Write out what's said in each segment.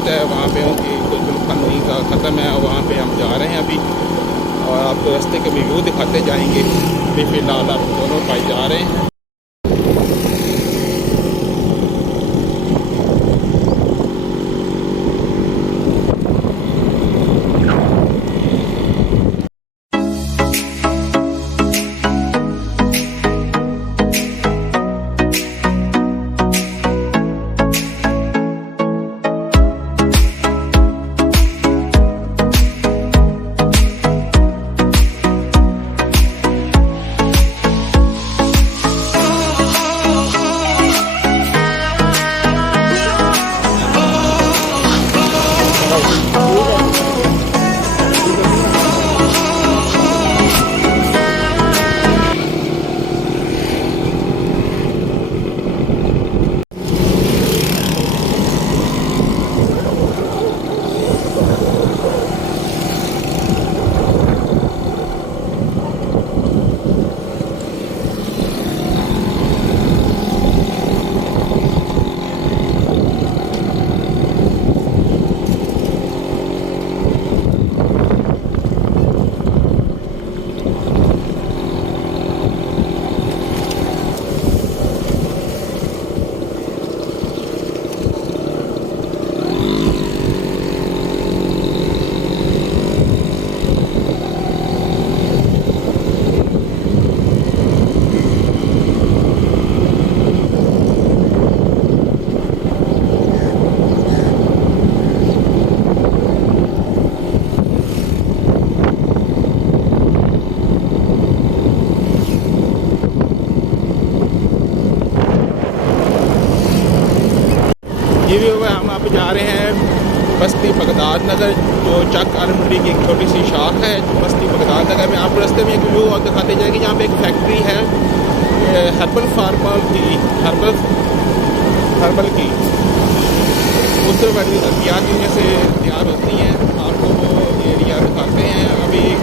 بہت ہے وہاں پہ، ان کی کچھ فنی کا ختم ہے، وہاں پہ ہم جا رہے ہیں ابھی، اور آپ کو راستے کے بھی ویو دکھاتے جائیں گے۔ ابھی فی الحال آپ دونوں بھائی جا رہے ہیں۔ یہ بھی ہوگا، ہم آپ جا رہے ہیں بستی بغداد نگر، جو چک آلمگیری کی ایک چھوٹی سی شاخ ہے بستی بغداد نگر میں۔ آپ کو راستے میں ایک ویو اور دکھاتے جائیں گے، جہاں پہ ایک فیکٹری ہے ہربل فارمر کی، ہربل کی مختلف ادویات ان میں سے تیار ہوتی ہیں۔ آپ کو وہ ایریا دکھاتے ہیں۔ ابھی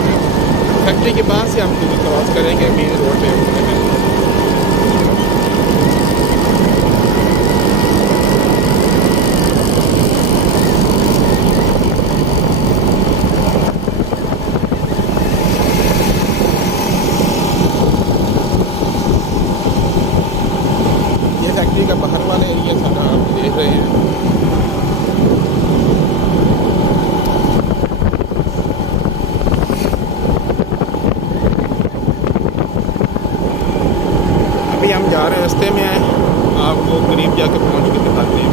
فیکٹری کے پاس سے ہم کراس کریں گے مین روڈ پہ۔ فیکٹری کا باہر والا ایریا سارا آپ دیکھ رہے ہیں۔ ابھی ہم جا رہے ہیں، راستے میں ہیں، آپ کو قریب جا کے پہنچ کے دکھاتے ہیں۔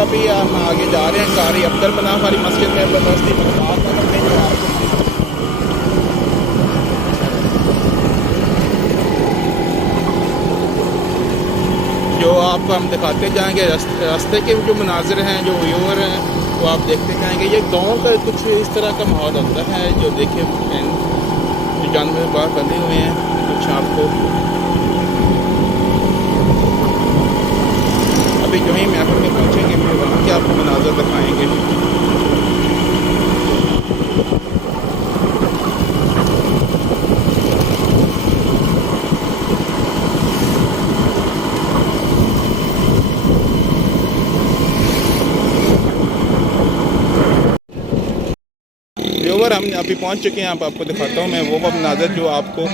ابھی ہم آگے جا رہے ہیں قاری عبدال مناف والی مسجد میں، بستی بغداد نگر میں۔ جو آپ کو ہم دکھاتے جائیں گے، راستے کے جو مناظر ہیں، جو ویور ہیں، وہ آپ دیکھتے جائیں گے۔ یہ گاؤں کا کچھ اس طرح کا ماحول ہوتا ہے، جو دیکھیں جو جانور باہر بندے ہوئے ہیں، کچھ آپ کو ابھی جو ہی محفل میں پہنچیں گے پھر وہاں کے آپ کو مناظر دکھائیں گے۔ ہم ابھی پہنچ چکے ہیں، آپ کو دکھاتا ہوں میں وہ مناظر جو آپ کو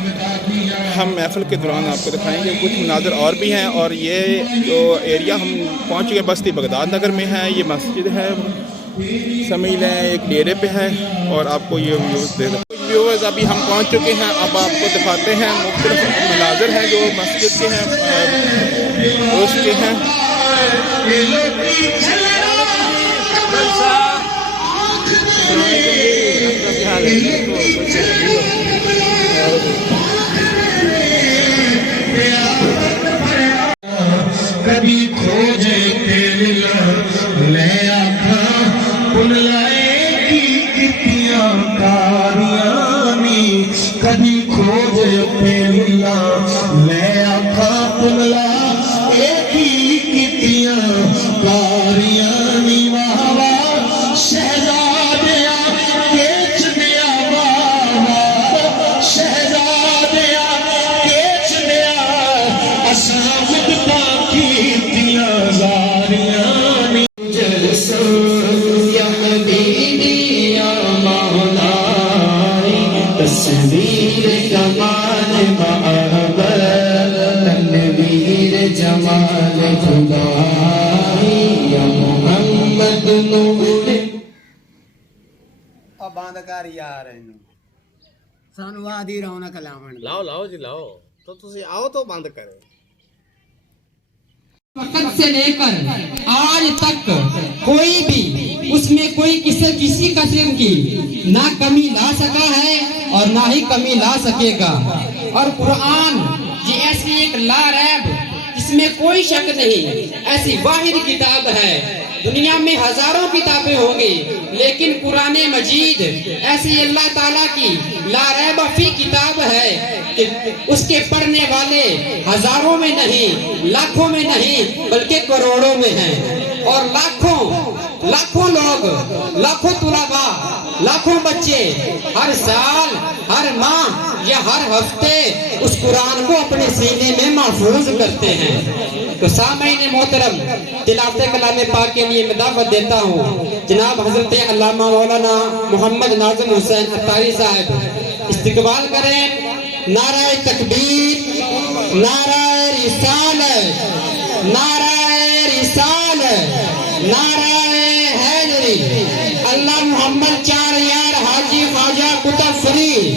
ہم محفل کے دوران آپ کو دکھائیں گے۔ کچھ مناظر اور بھی ہیں، اور یہ جو ایریا ہم پہنچ چکے بستی بغداد نگر میں ہے، یہ مسجد ہے سمیل ہے، ایک ڈیرے پہ ہے، اور آپ کو یہ ویوز دے دیں۔ ویوز ابھی ہم پہنچ چکے ہیں، اب آپ کو دکھاتے ہیں مختلف مناظر ہیں جو مسجد کے ہیں، اس کے ہیں۔ ਕਰ ਯਾਰ ਇਹਨੂੰ ਸਾਨੂੰ ਆਦੀ ਰੌਣਕ ਲਾਵਣ ਲਾਓ ਲਾਓ ਜੀ ਲਾਓ تو ਤੁਸੀਂ ਆਓ تو بند کریں وقت سے لے کر آج تک کوئی بھی اس میں کوئی کسی قسم کی نہ کمی لا سکا ہے اور نہ ہی کمی لا سکے گا. اور قرآن یہ ایسی ایک لا ریب جس میں کوئی شک نہیں ایسی واحد کتاب ہے. دنیا میں ہزاروں کتابیں ہوں گی لیکن قرآن مجید ایسی اللہ تعالیٰ کی لا ریب فی کتاب ہے کہ اس کے پڑھنے والے ہزاروں میں نہیں لاکھوں میں نہیں بلکہ کروڑوں میں ہیں. اور لاکھوں لوگ لاکھوں طلباء لاکھوں بچے ہر سال ہر ماہ یا ہر ہفتے اس قرآن کو اپنے سینے میں محفوظ کرتے ہیں. تو سامعین محترم تلاوت کلام پاک کے لیے میں دعوت دیتا ہوں جناب حضرت علامہ مولانا محمد ناظم حسین عطاری صاحب استقبال کریں. نعرہ تکبیر نعرہ رسالت نعرہ رسالت نعرہ حیدری اللہ محمد چار یار حاجی خواجہ قطب فرید.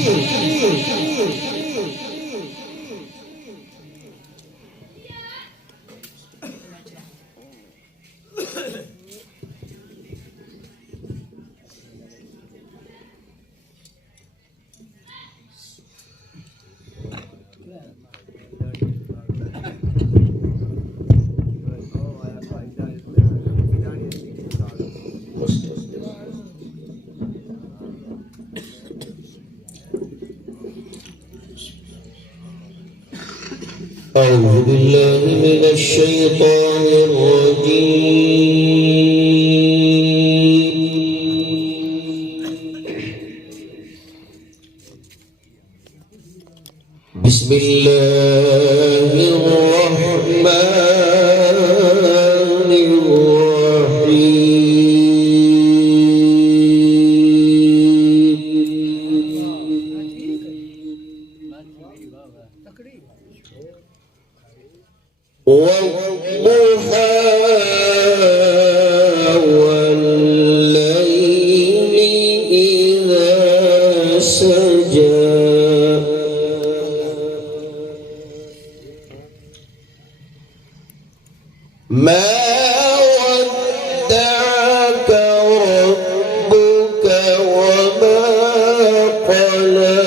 أعوذ بالله من الشيطان الرجيم بسم الله الرحمن والضحى والليل إذا سجى ما ودعك ربك وما قلى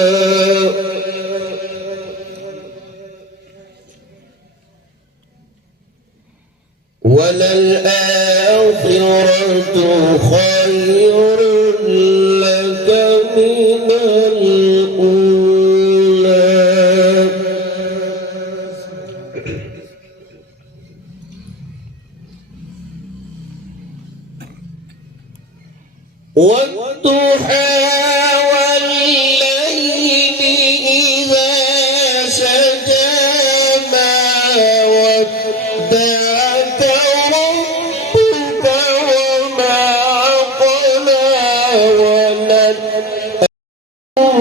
وللآخرة خير لك من الأولى والضحى والليل إذا سجى ما ودعك ربك وما قلى وللأولى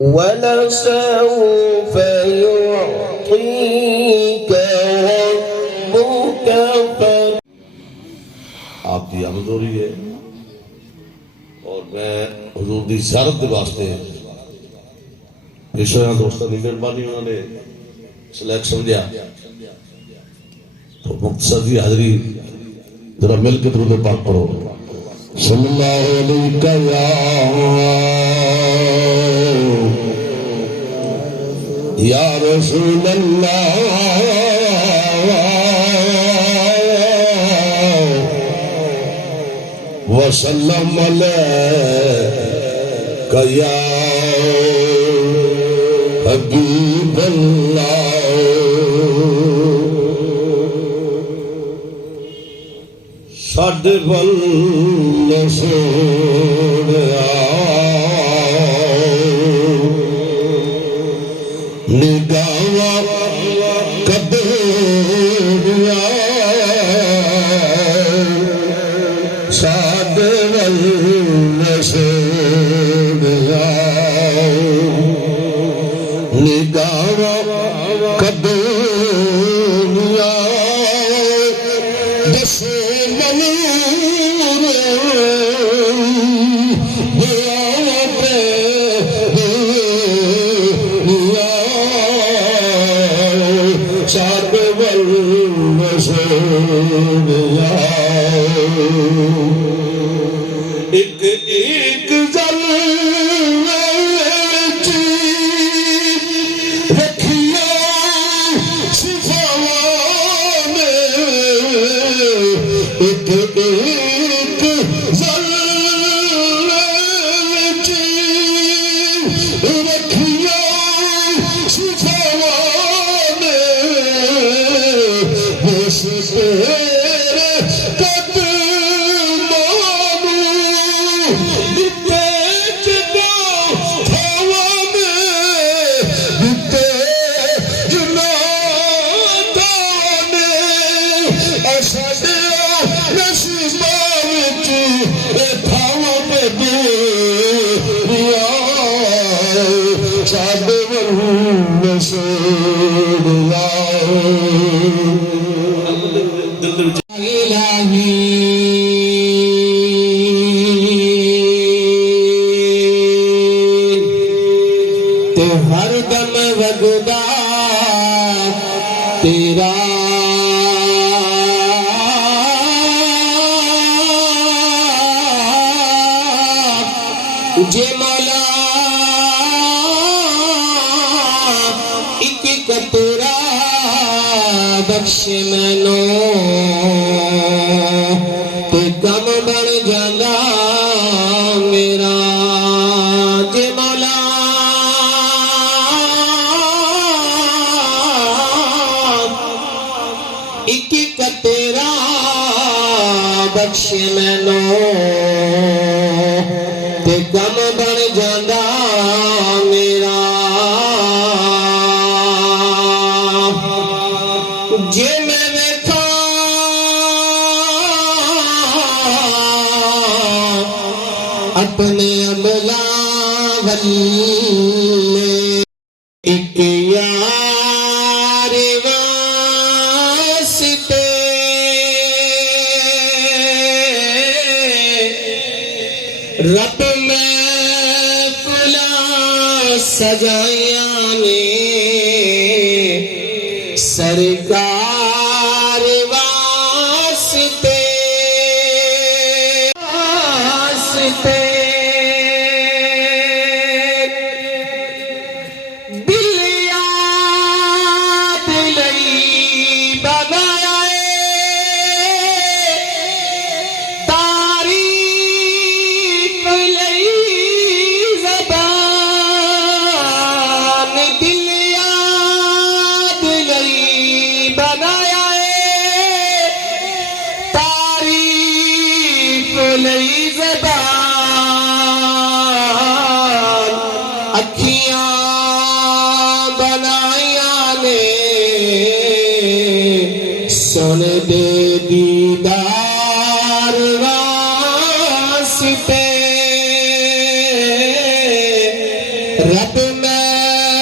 ولسوف يعطيك ربك آپ کی آمد ہو رہی ہے اور میں حضور دی زیارت دے واسطے پیش ہویا دوستاں دی مہربانی انہوں نے سلیکٹ سمجھا تو مختصر دی حاضری ذرا مل کے درود پاک پڑھو. صلی اللہ علیہ یا رسول اللہ وسلم علیک یا حبیب اللہ. ساڈے ول سونیا نگاہ کدے ساڈے ول سونیا نگاہ کدے ایک ایک ذرے چی رکھیا شفاواں نے ایک ایک ذرے چی رکھیا شفاواں نے اس تیرے قدموں دتے جنا ہوا میں دتے جنا تانے اساڈے نصیباں وچ تھاواں پہ دیا ساڈے ورن سوڑیا تے ہر دم وگدا تیرا جے مولا ایک قطرہ بخش مینوں تے غم بن جاندا میرا جے مولا ایک قطرہ بخش مینوں تے غم بن جاندا میرا جے میں ویکھاں اپنے عملاں والے ایک یار واسطے رب محفلاں سجائیاں نے سرکار واسطے دل یاد لئی بنایا تعریف لئی زبان دل یاد لئی بنایا تعریف لئی زبان اکھیاں بنائیاں نے سن دے دیدار واسطے رب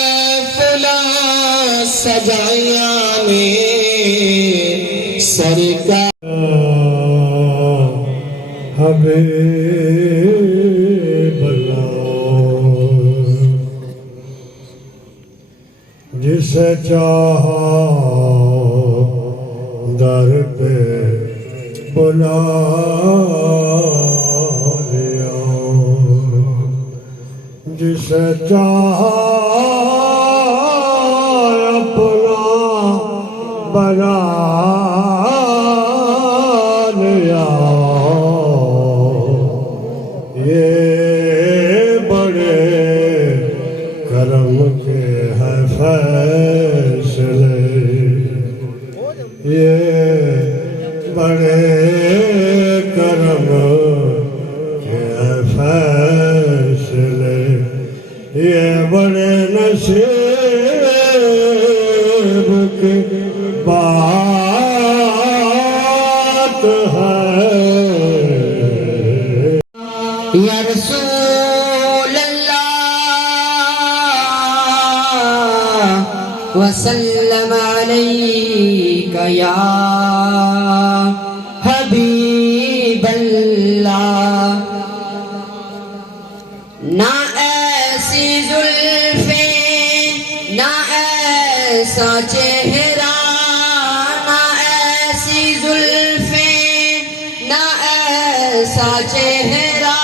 محفلاں سجائیاں نے سرکار حبیب اللہ جسے چاہا در پہ بلا لیا جسے چاہا اپنا بنا لیا یہ بڑے کرم کے ہیں فیصلے یہ بڑے کرم کے ہیں فیصلے یہ بڑے نصیب کی بات ہے یا رسول اللہ وسلم علیک یا حبیب اللہ نہ ایسی زلفیں نہ ایسا چہرہ نہ ایسی زلفیں نہ ایسا ایسا چہرہ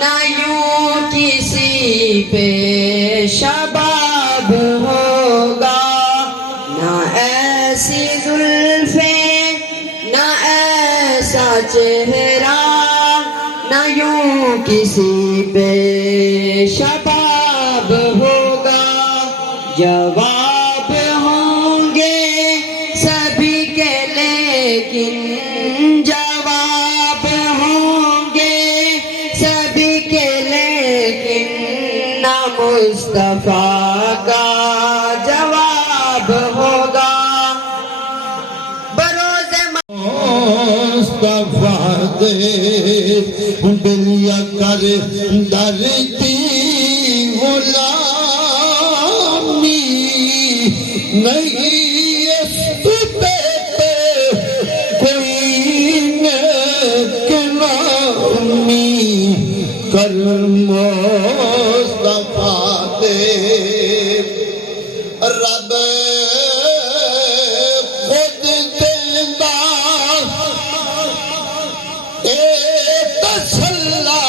نہ یوں کسی پہ شباب ہوگا، نہ ایسی زلفیں نہ ایسا چہرہ نہ یوں کسی پہ شباب ہوگا، جواب ہوں گے سبھی کے لیکن جواب ہوں گے سبھی کے لیکن نہ مصطفیٰ کا جواب ہوگا۔ بروز مصطفیٰ دے دنیا کر درتی غلامی، نہیں اس پہ کوئی نیک نامی، کر مصطفیٰ دے رب خود دیندہ تسلا،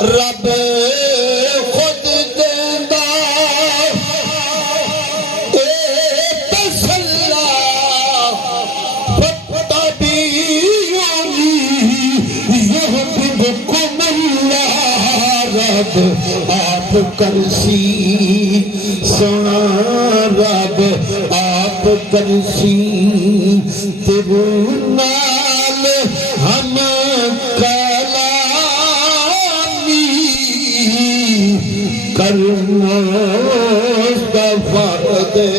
رب خود دیندہ تسلا، فتبیونی یحببکم اللہ، رب آپ کرسی سنا، رب آپ کرسی ترنال ہم کلامی، کر مصطفیٰ دے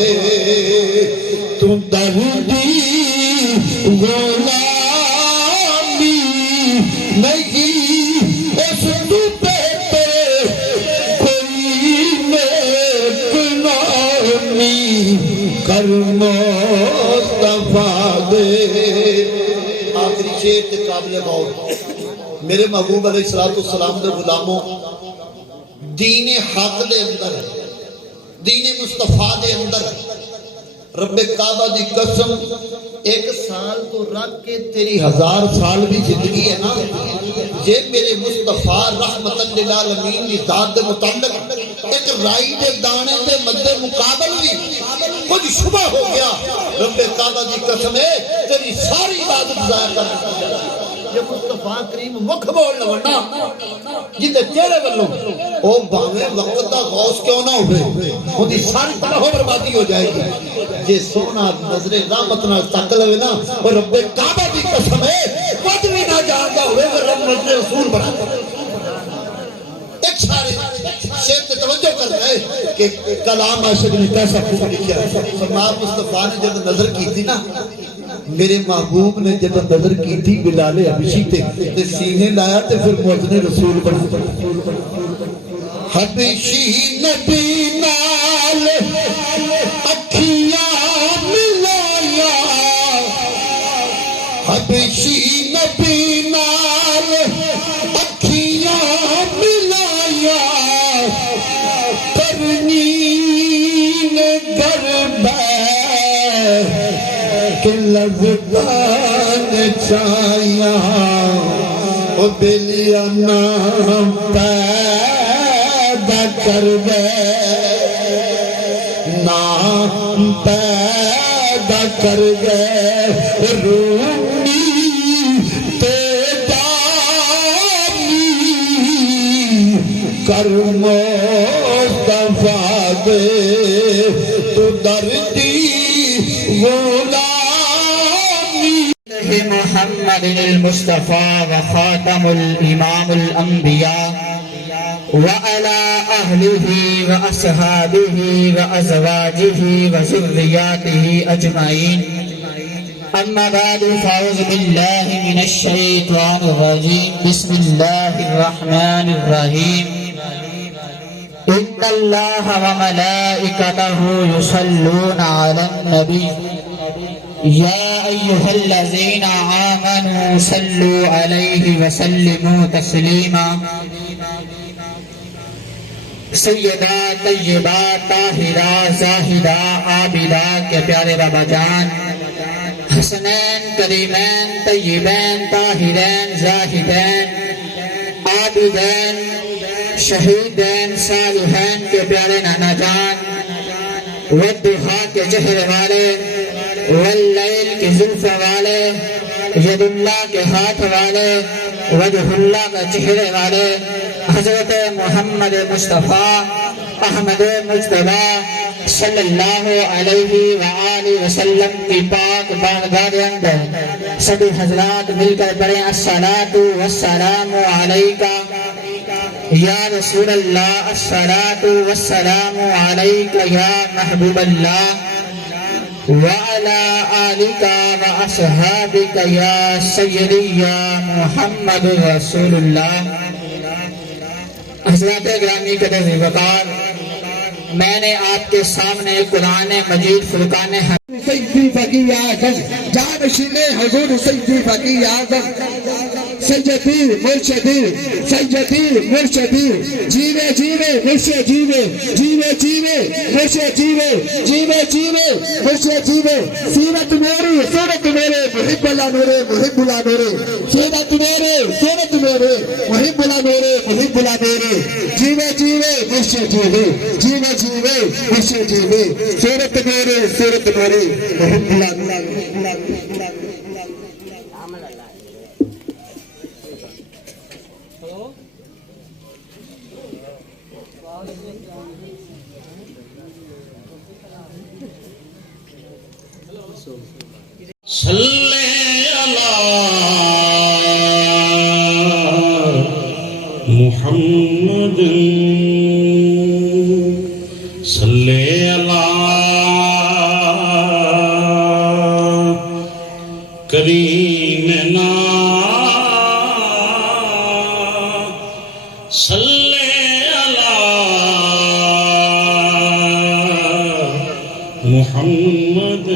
تو دردی غلامی، نہیں اس پہ کوئی نیک نامی، کر مصطفیٰ دے۔ آخری شعر تے قابل غور، میرے محبوب علیہ السلام دے غلاموں، دین حق دے اندر، دین مصطفیٰ دے اندر رب کعبہ دی قسم، ایک سال تو رکھ کے تیری 1000 سال بھی زندگی ہے نا، جے میرے مصطفیٰ رحمت للعالمین کی ذات دے متعلق ایک رائی دے دانے دے مد مقابل بھی کچھ شبہ ہو گیا، رب کعبہ دی قسم ہے تیری ساری عبادت ضائع کر دی۔ یہ مصطفیٰ کریم مکھ بول لونا جندے چہرے والوں او باویں وقت دا غوث کیوں نہ ہوئے، وہ دی ساری طرح بربادی ہو جائے گی۔ جے سونا نظر رحمت نہ تک لوے نا، اور رب کعبہ دی قسم ہے کچھ بھی نہ جانتا ہوئے وہ رب نظر رسول بنا۔ ایک سارے شیر تے توجہ کر رہے کہ کلام عاشق نے کیسا خوب لکھا ہے۔ فرمایا مصطفیٰ نے جب نظر کی تھی نا، میرے محبوب نے جب نظر کی تھی بلال حبشی تے سینے لایا تے پھر مؤذن رسول بنا۔ حبشی نبی نال اکھیاں ملایا، حبشی نبی نال اکھیاں ملایا، کرنی نے گربہ کہ لفظان چاہیا، او بلیا نام پیدا کر دے، نام پیدا کر دے، رومی تیدانی، کر مصطفیٰ دے تو دردی غلامی۔ محمد المصطفى وخاتم الإمام الأنبياء وعلى أهله وأصحابه وأزواجه وذرياته أجمعين، أما بعد فأعوذ بالله من الشيطان الرجيم، بسم الله الرحمن الرحيم، إن الله وملائكته يصلون على النبي يا أيها الذين آمنوا صلوا عليه وسلموا تسليما۔ سیدہ طیبہ طاہرہ زاہدہ عابدہ کے پیارے بابا جان حسنین کریمین طیبین طاہرین زاہدین عابدین شہیدین صالحین کے پیارے نانا جان، والضحیٰ کے چہرے والے، واللیل کی زلف والے، ید اللہ کے ہاتھ والے، وجہ اللہ کے چہرے والے، حضرت محمد مصطفیٰ احمد مجتبیٰ صلی اللہ علیہ وآلہ وسلم کی پاک بارگاہ کے اندر سبھی حضرات مل کر پڑھیں الصلاۃ والسلام علیکہ یا رسول اللہ، الصلاۃ والسلام علیکہ یا محبوب اللہ، وعلی آلک واصحابک یا سیدی یا محمد رسول اللہ۔ حضرات گرامی قدر وقار، میں نے آپ کے سامنے قرآن مجید فرقان سیدی فقیر اعظم جانشین حضور سیدی فقیر اعظم سیدی مرشدی جیوے جیوے مرشد جیوے جیوے جیوے مرشد جیوے جیوے جیوے مرشد جیوے سیرت میرے محب اللہ میرے محب اللہ میرے سیرت میرے محب اللہ میرے محب اللہ میرے جیوے جیوے مرشد جیوے جیوے جیوے مرشد جیوے سیرت میرے محب اللہ صلی علی محمد صلی علی کریمنا صلی علی محمد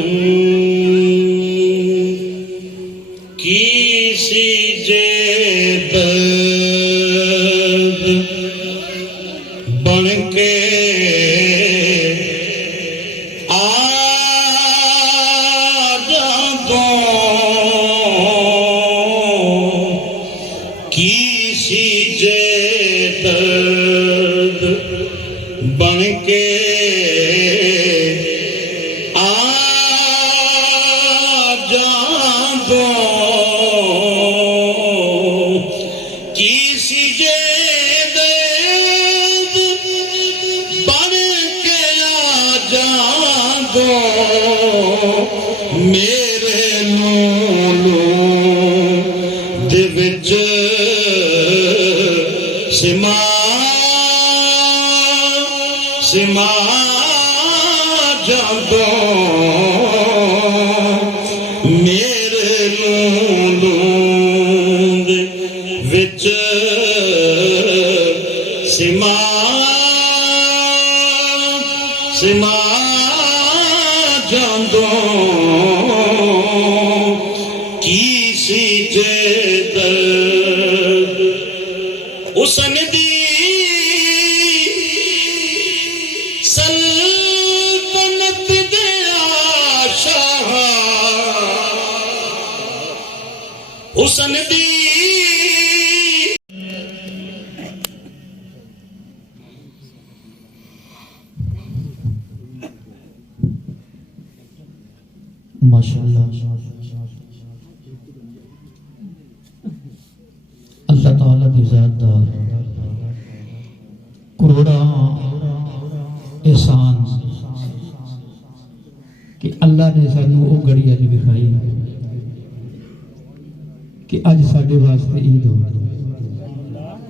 کسی جیت بن کے آ جاؤں کسی جیت بن کے آ جاؤں کسی جیت بن کے آ جاؤں میرے لولو دے وچ سما جاؤں میرے لولو دے وچ سما جاؤں کسی جیت حسن دی سلطنت دیا شاہ حسن دی ماشاءاللہ اللہ تعالیٰ کی ذات دا کروڑا احسان کہ اللہ نے سانو وہ گھڑی اج دکھائی کہ اج ساڈے واسطے عید ہو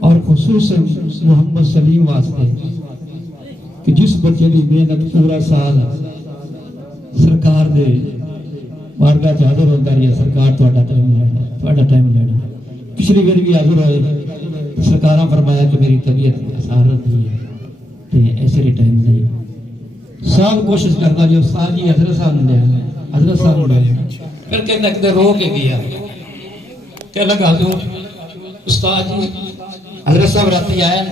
اور خصوصاً محمد سلیم واسطے کہ جس بچے کی محنت پورا سال سرکار دے بارگاہ چ حاضر ہوتا رہی ہے سرکار ٹائم لینا پچھلی بار بھی حاضر ہوئے سرکار فرمایا کہ میری طبیعت حسارت ہوئی ہے تو ایسے ہی ٹائم نہیں سب کوشش کرتا جو استاد جی حضرت صاحب نے حضرت صاحب نے پھر کہنا کہ رو کے گیا کہ لگا دو استاد جی حضرت صاحب راتی آئے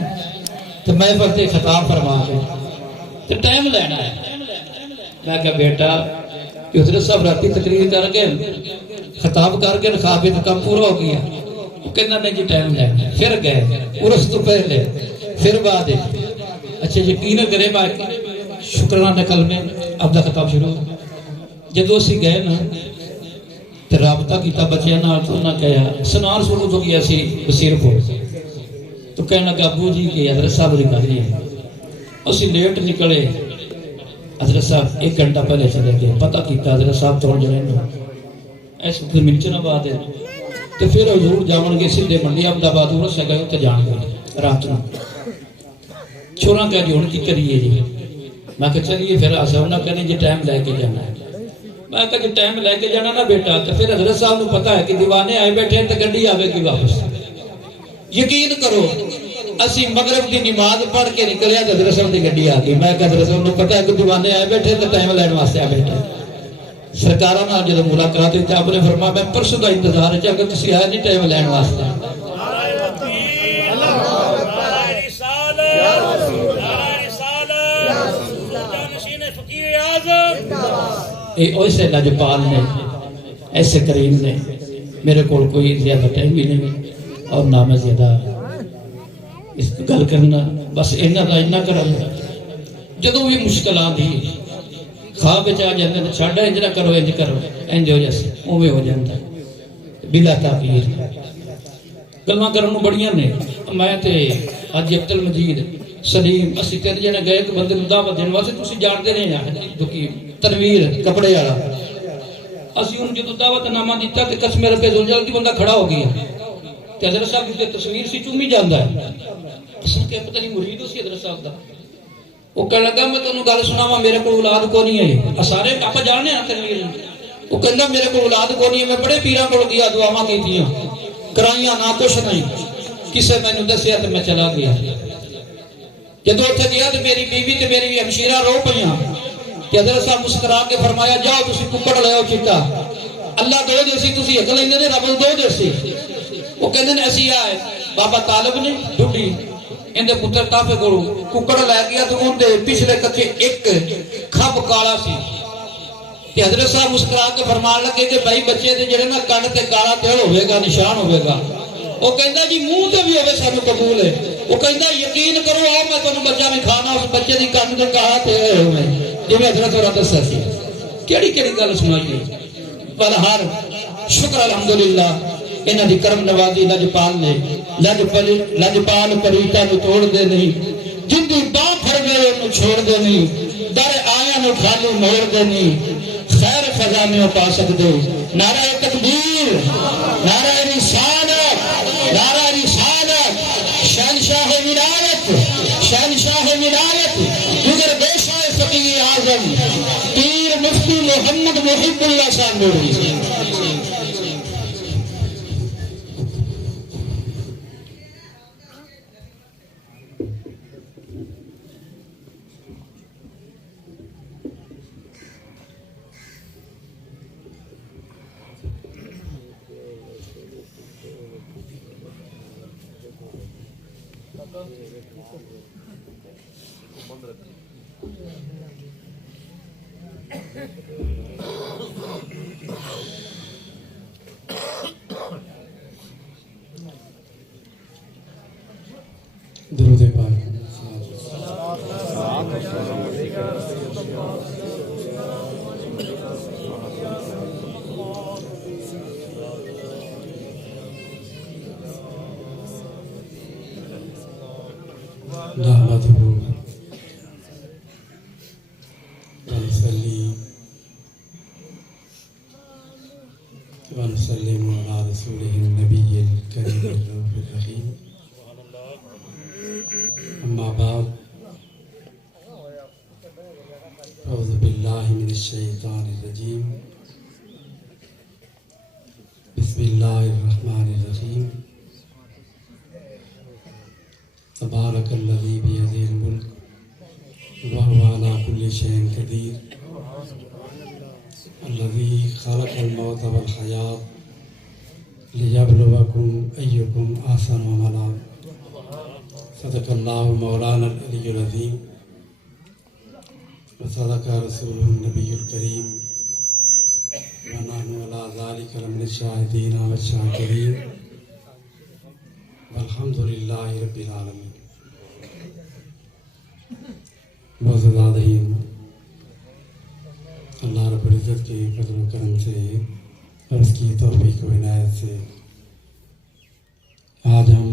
تو میں پر خطاب فرما کے تو ٹائم لینا ہے میں کہا بیٹا کہ حضرت صاحب راتی تقریر کر کے خطاب کر کے خواب تو کام پورا ہو گیا. وہ کہنا نہیں جی ٹائم لے, پھر گئے عرس تو پہلے پھر بعد. اچھا یقین کرے باقی شکرانہ کلمے اب دا خطاب شروع. جدو اسی گئے نا تو رابطہ کیتا بچیاں نال, تو انہاں کہا سنار شروع تو کیا سی بصیر کو, تو کہنا کہ ابو جی کہ حضرت صاحب نے کہا ہے. اسی لیٹ نکلے, حضرت صاحب 1 گھنٹہ پہلے چلے گئے, پتہ کیتا حضرت صاحب توڑ جائیں نا ایسے تو ملچن آباد ہے. تو پھر حضور جاون گے سیدھے منڈی احمد آباد عرس سے گئے تو جان گئے رات نو. چھوڑا کہہ جی ہن کی کریے جی. میں کہ چلیے پھر آسا انہاں کہنے جی ٹائم لے کے جانا ہے. میں کہا جی ٹائم لے کے جانا نا بیٹا, تو پھر حضرت صاحب کو پتا ہے کہ دیوانے آئے بیٹھے تو گڈی آوے گی واپس. یقین کرو اسی مغرب دی نماز پڑھ کے نکلیا تو حضرت صاحب دی گڈی آ گئی. میں کہا حضرت صاحب کو پتا ہے کہ دیوانے آئے بیٹھے تو ٹائم لین واسطے آ بیٹھے. سرکاراں نال جدوں ملاقات ہوئی تے آپ نے فرمایا میں پرسوں دا انتظار ہے, اگر تسی آئے نہیں ٹائم لین واسطے. ایسے لاجپال نے, ایسے کریم نے, میرے کو کوئی زیادہ ٹائم بھی نہیں اور نہ میں زیادہ اس گل کرنا, بس اینا دا اینا کرنا. جدوں بھی مشکل آندی خواب آ جاندے تو چھڈ انج نہ کرو انج کرو انج ہو جیسے اوویں ہو جاندا بلا تاخیر. گلاں کرن نوں بڑیاں نے. میں تے اج عبد المجید سلیم اسی 3 جنے گئے کہ بندے نوں دعوت دین واسطے. تسی جانتے نہیں آ دکی تنویر کپڑے والا, اسی ان جدوں دعوت نامہ دیتا تے قسم رب ذوالجلال دی بندہ کھڑا ہو گیا تے حضرت صاحب دی تصویر سی چومی جاندا ہے. اصل کہ پتہ نہیں مرید سی حضرت صاحب دا. وہ کہنے لگا میں تانوں گل سناواں, میرے کو اولاد کو نہیں ہے. سارے آپ جاننے ہیں تنویر. وہ کہندا میرے کو اولاد کو نہیں ہے. میں بڑے پیراں کول گیا, دعاواں کیتیاں کرائیاں, نہ کچھ نہیں. کسے مینوں دسیا تے میں چلا گیا. جدوں اوتھے گیا تے میری بیوی تے میری ہمشیرہ رو پیاں. کہ حضرت صاحب مسکرا کے فرمایا جاؤ تسی ککڑ لے آؤ چٹا, اللہ دو دیسی تسی ایک لیندے نے, رب دو دیسی. وہ کہندے نے اسی آئے بابا طالب نے ڈڈی اندے پتر تافے کولوں ککڑ لے گیا تے اون دے پچھلے کچے ایک کھب کالا سی. تے حضرت صاحب مسکرا کے فرمان لگے کہ بھائی بچے دے جڑے نا کنڈ تے کالا تیل ہوے گا, نشان ہوے گا. وہ کہندا جی منہ تے بھی ہوے سانو قبول ہے. وہ کہندا یقین کرو آؤ میں تانوں بچہ میں کھانا اس بچے دی کنڈ تے کالا تیل ہوے جویں حضرت اور دسیا سی. کیڑی کیڑی گل سنائیے. پر ہر شکر الحمدللہ انہاں دی کرم نوازی لجپال نے. لجپال پریتا نو توڑ دے نہیں, جن دی باں پھڑ گئے انہوں چھوڑ دے نہیں, در آیا نو خالی موڑ دے نہیں, خیر خزانے پا سکدے. نعرہ تکبیر, نعرہ رسالت, نعرہ رسالت, شہنشاہ ولایت, شہنشاہ ولایت, دیگر بیشہ فقیہ اعظم پیر مفتی محمد محب اللہ صاحب نوری. درود پاک. نحمده ونصلي ونسلم على رسوله النبي الكريم الرؤوف الرحيم. أما بعد أعوذ بالله من الشيطان الرجيم. بسم الله الرحمن الرحيم. تبارك الذي بيده الملك وهو على كل شيء قدير. الذي خلق الموت والحياة ليبلوكم أيكم أحسن عملا. صدق الله مولانا العلي العظيم وصدق رسوله النبي الكريم ونحن على ذلك لمن الشاهدين والشاكرين والحمد لله رب العالمين. معزز حاضرین، اللہ رب العزت کے فضل و کرم سے اور اس کی توفیق و عنایت سے آج ہم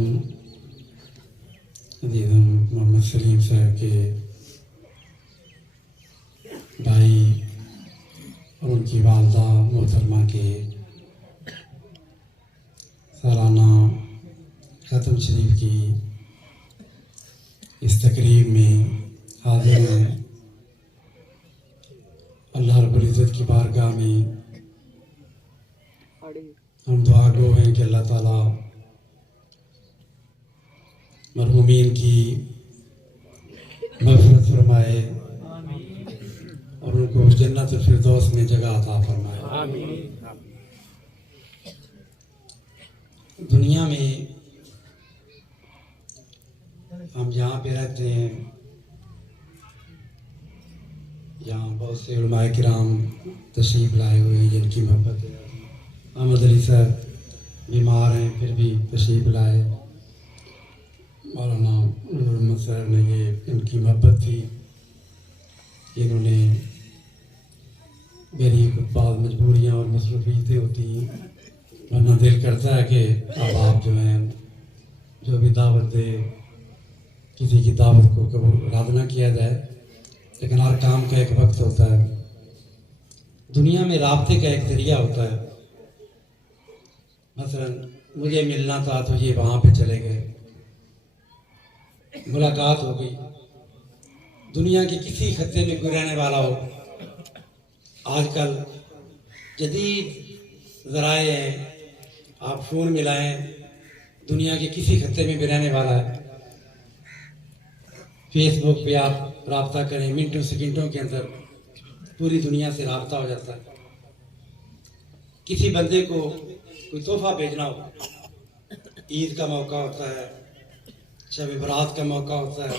عزیزم محمد سلیم صاحب کے بھائی اور ان کی والدہ محترمہ کے سالانہ ختم شریف کی اس تقریب میں حاضر ہیں. اللہ رب العزت کی بارگاہ میں ہم دعا گو ہیں کہ اللہ تعالیٰ مرحومین کی مغفرت فرمائے اور ان کو جنت الفردوس میں جگہ عطا فرمائے. دنیا میں ہم جہاں پہ رہتے ہیں یہاں بہت سے علماء کرام تشریف لائے ہوئے ہیں جن کی محبت ہے. احمد علی صاحب بیمار ہیں پھر بھی تشریف لائے. مولانا نور محمد صاحب نے یہ ان کی محبت تھی، انہوں نے میری بعض مجبوریاں اور مصروفیتیں ہوتی ہیں، ورنہ دل کرتا ہے کہ اب آپ جو ہیں جو بھی دعوت دے کسی کی دعوت کو قبول رد نہ کیا جائے، لیکن ہر کام کا ایک وقت ہوتا ہے. دنیا میں رابطے کا ایک ذریعہ ہوتا ہے. مثلا مجھے ملنا تھا تو یہ وہاں پہ چلے گئے، ملاقات ہو گئی. دنیا کے کسی خطے میں کوئی رہنے والا ہو، آج کل جدید ذرائع ہیں، آپ فون ملائیں، دنیا کے کسی خطے میں بھی رہنے والا ہے. فیس بک پہ آپ رابطہ کریں، منٹوں سیکنڈوں کے اندر پوری دنیا سے رابطہ ہو جاتا ہے. کسی بندے کو کوئی تحفہ بھیجنا ہو، عید کا موقع ہوتا ہے، شب برات کا موقع ہوتا ہے،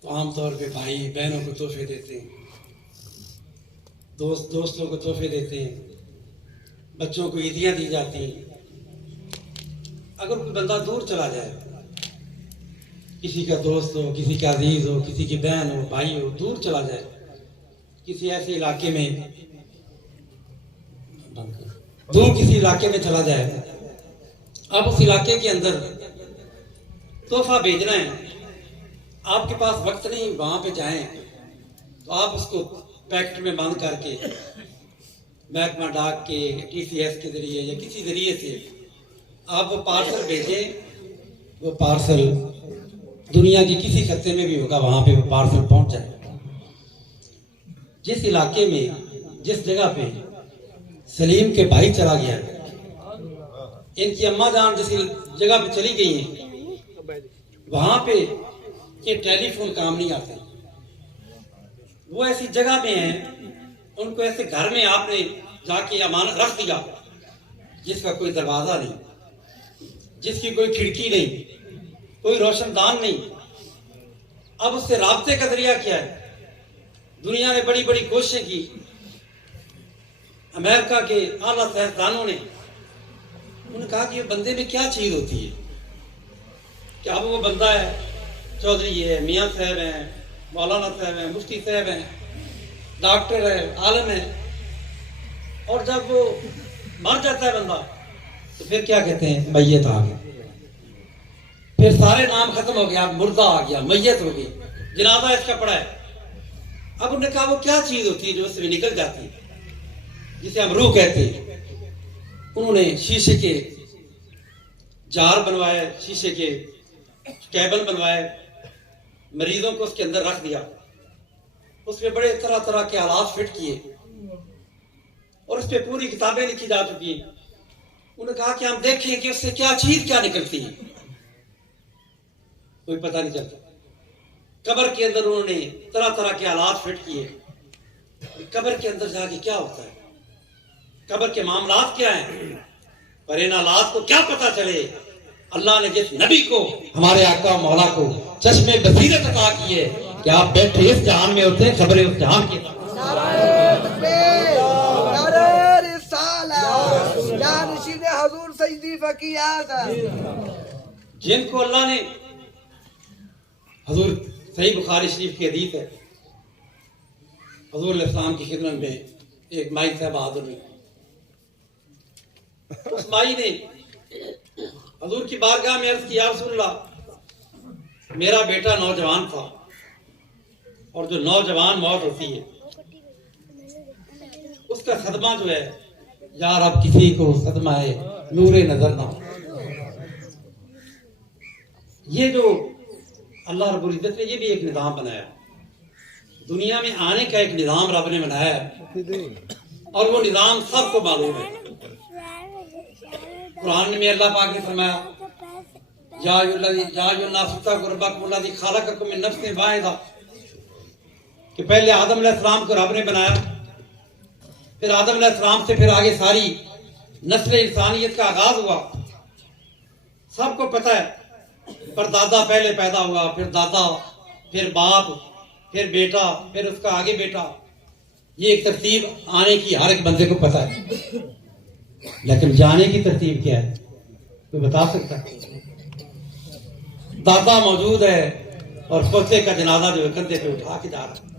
تو عام طور پہ بھائی بہنوں کو تحفے دیتے ہیں، دوستوں کو تحفے دیتے ہیں، بچوں کو عیدیاں دی جاتی ہیں. اگر کوئی بندہ دور چلا جائے، کسی کا دوست ہو، کسی کا عزیز ہو، کسی کی بہن ہو، بھائی ہو، دور چلا جائے کسی ایسے علاقے میں، کسی علاقے میں چلا جائے، آپ اس علاقے کے اندر تحفہ بھیجنا ہے، آپ کے پاس وقت نہیں وہاں پہ جائیں، تو آپ اس کو پیکٹ میں بند کر کے محکمہ ڈاک کے TCS کے ذریعے یا کسی ذریعے سے آپ وہ پارسل بھیجیں. وہ پارسل دنیا کے کسی خطے میں بھی ہوگا، وہاں پہ وہ پارسل پہنچ جائے. جس علاقے میں جس جگہ پہ سلیم کے بھائی چلا گیا، ان کی اماں جان جس جگہ پہ چلی گئی ہیں، وہاں پہ یہ ٹیلی فون کام نہیں آتے. وہ ایسی جگہ پہ ہیں، ان کو ایسے گھر میں آپ نے جا کے امانت رکھ دیا جس کا کوئی دروازہ نہیں، جس کی کوئی کھڑکی نہیں، کوئی روشن دان نہیں. اب اس سے رابطے کا ذریعہ کیا ہے؟ دنیا نے بڑی بڑی کوششیں کی. امریکہ کے اعلیٰ سائنسدانوں نے انہوں نے کہا کہ یہ بندے میں کیا چیز ہوتی ہے کہ اب وہ بندہ ہے، چودھری ہے، میاں صاحب ہیں، مولانا صاحب ہیں، مفتی صاحب ہیں، ڈاکٹر ہے، عالم ہے، اور جب وہ مر جاتا ہے بندہ تو پھر کیا کہتے ہیں؟ میت آ گئی. پھر سارے نام ختم ہو گیا، مردہ آ گیا، میت ہو گئی، جنازہ اس کا پڑا ہے. اب انہوں نے کہا وہ کیا چیز ہوتی ہے جو اس میں نکل جاتی ہے، جسے ہم روح کہتے ہیں. انہوں نے شیشے کے جار بنوائے، شیشے کے کیبل بنوائے، مریضوں کو اس کے اندر رکھ دیا، اس پہ بڑے طرح طرح کے آلات فٹ کیے اور اس پہ پوری کتابیں لکھی جا چکی ہیں. انہوں نے کہا کہ ہم دیکھیں کہ اس سے کیا چیز کیا نکلتی ہے. کوئی پتہ نہیں چلتا. قبر کے اندر انہوں نے طرح طرح کے آلات فٹ کیے. قبر کے اندر جا کے کیا ہوتا ہے، قبر کے معاملات کیا ہیں، پر ان آلات کو کیا پتہ چلے. اللہ نے جس نبی کو، ہمارے آقا و مولا کو چشم بصیرت عطا کی ہے کہ آپ بیٹھے اس جہان میں ہوتے ہیں، خبریں اس جہان کی. وظیفہ کیا تھا جن کو اللہ نے حضور صحیح بخاری شریف کی حدیث ہے حضور علیہ السلام کی خدمت میں ایک مائی صاحب حاضر ہوئی اس مائی نے حضور کی بارگاہ میں عرض کی یا رسول اللہ میرا بیٹا نوجوان تھا اور جو نوجوان موت ہوتی ہے اس کا صدمہ جو ہے یار اب کسی کو صدمہ ہے نور نظر نہ ہو یہ جو اللہ رب العزت نے یہ بھی ایک نظام بنایا دنیا میں آنے کا ایک نظام رب نے بنایا ہے اور وہ نظام سب کو معلوم ہے قرآن میں اللہ پاک نے فرمایا یا الناس اتقوا ربکم الذی خلقکم من نفس واحدہ کہ پہلے آدم علیہ السلام کو رب نے بنایا پھر آدم علیہ السلام سے پھر آگے ساری نسل انسانیت کا آغاز ہوا سب کو پتہ ہے پر دادا پہلے پیدا ہوا پھر دادا پھر باپ پھر بیٹا پھر اس کا آگے بیٹا یہ ایک ترتیب آنے کی ہر ایک بندے کو پتہ ہے لیکن جانے کی ترتیب کیا ہے کوئی بتا سکتا ہے دادا موجود ہے اور پوتے کا جنازہ جو ہے کندھے پہ اٹھا کے جا رہا ہے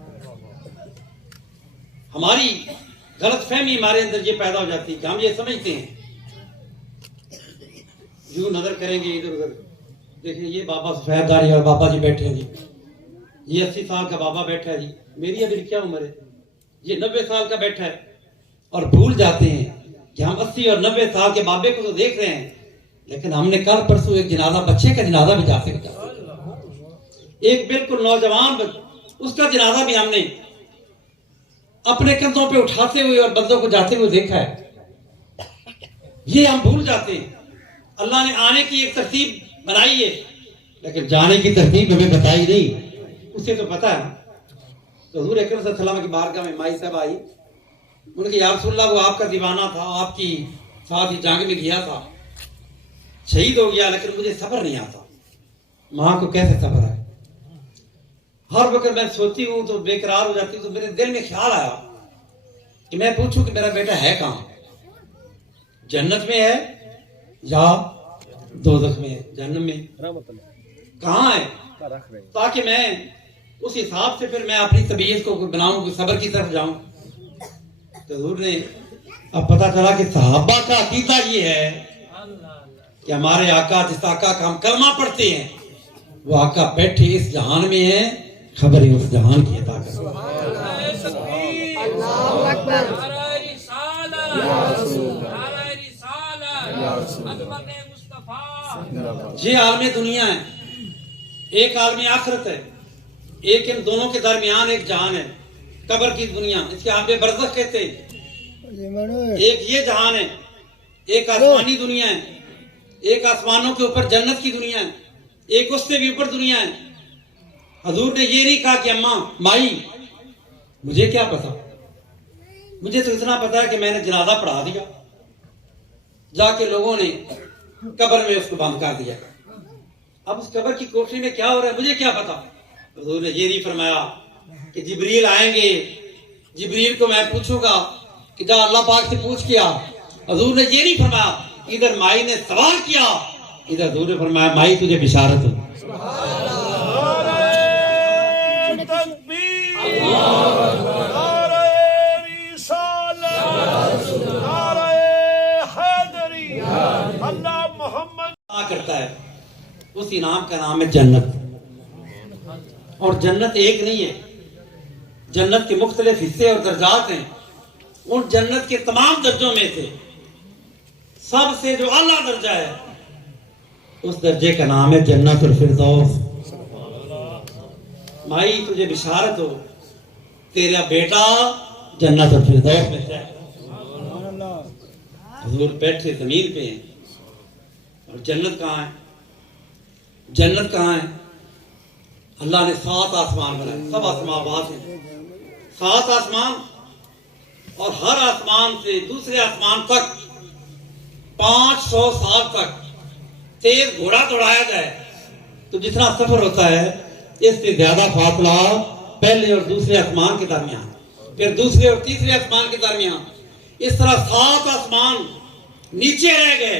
ہماری غلط فہمی ہمارے اندر یہ پیدا ہو جاتی ہے کہ ہم یہ سمجھتے ہیں یوں نظر کریں گے ادھر ادھر دیکھیں یہ بابا سفید داڑھی اور بابا جی بیٹھے ہیں جی یہ 80 سال کا بابا بیٹھا ہے جی میری ابھی کیا عمر ہے یہ 90 سال کا بیٹھا ہے اور بھول جاتے ہیں کہ ہم 80 اور 90 سال کے بابے کو تو دیکھ رہے ہیں لیکن ہم نے کل پرسوں ایک جنازہ بچے کا جنازہ بھی جا سکتا ایک بالکل نوجوان اس کا جنازہ بھی ہم نے اپنے کندھوں پہ اٹھاتے ہوئے اور بندوں کو جاتے ہوئے دیکھا ہے یہ ہم بھول جاتے ہیں اللہ نے آنے کی ایک ترتیب بنائی ہے لیکن جانے کی ترتیب ہمیں بتائی نہیں اسے تو پتا ہے تو حضور اکرم صلی اللہ علیہ وسلم کی بارگاہ میں مائی صاحب آئی ان کے یا رسول اللہ وہ آپ کا دیوانہ تھا آپ کی ساتھ ہی جنگ میں گیا تھا شہید ہو گیا لیکن مجھے صبر نہیں آتا ماں کو کیسے صبر ہے ہر وقت میں سوتی ہوں تو بے قرار ہو جاتی ہوں تو میرے دل میں خیال آیا کہ میں پوچھوں کہ میرا بیٹا ہے کہاں جنت میں ہے یا دوزخ میں ہے جہنم میں کہاں ہے تاکہ میں اس حساب سے پھر میں اپنی طبیعت کو بناؤں کہ صبر کی طرف جاؤں تو حضور نے اب پتا چلا کہ صحابہ کا عقیدہ یہ ہے کہ ہمارے آقا جس آقا کا ہم کلمہ پڑھتے ہیں وہ آقا بیٹھے اس جہان میں ہے خبر ہی اس جہان کی عطا کر یہ عالم دنیا ہے ایک عالم آخرت ہے ایک ان دونوں کے درمیان ایک جہان ہے قبر کی دنیا اس کے عالم برزخ کہتے ہیں ایک یہ جہان ہے ایک آسمانی دنیا ہے ایک آسمانوں کے اوپر جنت کی دنیا ہے ایک اس سے بھی اوپر دنیا ہے حضور نے یہ نہیں کہا کہ اماں مائی مجھے کیا پتا مجھے تو اتنا پتا ہے کہ میں نے جنازہ پڑھا دیا جا کے لوگوں نے قبر میں اس کو بند کر دیا اب اس قبر کی کوٹری میں کیا ہو رہا ہے مجھے کیا پتا حضور نے یہ نہیں فرمایا کہ جبریل آئیں گے جبریل کو میں پوچھوں گا کہ جا اللہ پاک سے پوچھ کیا حضور نے یہ نہیں فرمایا ادھر مائی نے سوال کیا ادھر حضور نے فرمایا مائی تجھے بشارت ہو کرتا ہے اس انعام کا نام ہے جنت اور جنت ایک نہیں ہے جنت کے مختلف حصے اور درجات ہیں ان جنت کے تمام درجوں میں سے سب سے جو اعلیٰ درجہ ہے اس درجے کا نام ہے جنت الفردوس مائی تجھے بشارت ہو تیرا بیٹا جنت الفردوس میں ہے حضور بیٹھے زمین پہ ہیں اور جنت کہاں ہے جنت کہاں ہے اللہ نے 7 آسمان بنائے سب آسماوات ہیں 7 آسمان اور ہر آسمان سے دوسرے آسمان تک 500 سال تک تیز گھوڑا دوڑایا جائے تو جتنا سفر ہوتا ہے اس سے زیادہ فاصلہ پہلے اور دوسرے آسمان کے درمیان پھر دوسرے اور تیسرے آسمان کے درمیان اس طرح 7 آسمان نیچے رہ گئے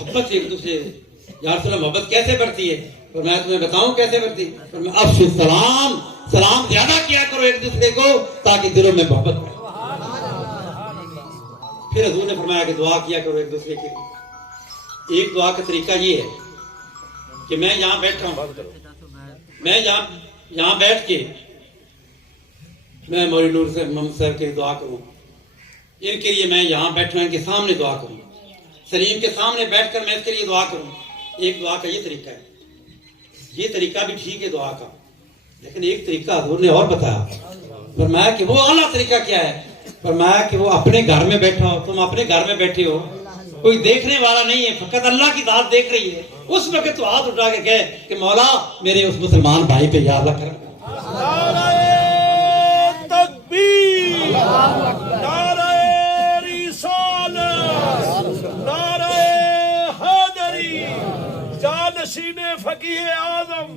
محبت ایک دوسرے یا رسول اللہ محبت کیسے بڑھتی ہے؟ اور میں تمہیں بتاؤں کیسے بڑھتی؟ اور میں افشو السلام، سلام زیادہ کیا کرو ایک دوسرے کو تاکہ دلوں میں محبت بڑھے۔ پھر حضور نے فرمایا کہ دعا کیا کرو ایک دوسرے کے لیے۔ ایک دعا کا طریقہ یہ ہے کہ میں یہاں بیٹھا ہوں، میں یہاں بیٹھ کے میں مولانا نور صاحب محمد صاحب کے دعا کروں، ان کے لیے میں یہاں بیٹھا ہوں، ان کے سامنے دعا کروں، سلیم کے سامنے بیٹھ کر میں اس کے لیے دعا کروں۔ ایک دعا کا یہ طریقہ ہے، یہ طریقہ بھی ٹھیک ہے دعا کا، لیکن ایک طریقہ حضور نے اور بتایا، فرمایا کہ وہ اعلیٰ طریقہ کیا ہے؟ فرمایا کہ وہ اپنے گھر میں بیٹھا ہو، تم اپنے گھر میں بیٹھے ہو، کوئی دیکھنے والا نہیں ہے، فقط اللہ کی ذات دیکھ رہی ہے، اس وقت تو ہاتھ اٹھا کے کہے کہ مولا میرے اس مسلمان بھائی پہ یا اللہ کرم۔ نعرہ تکبیر، نعرہ رسالت، نعرہ حیدری، جانشین فقیہ اعظم،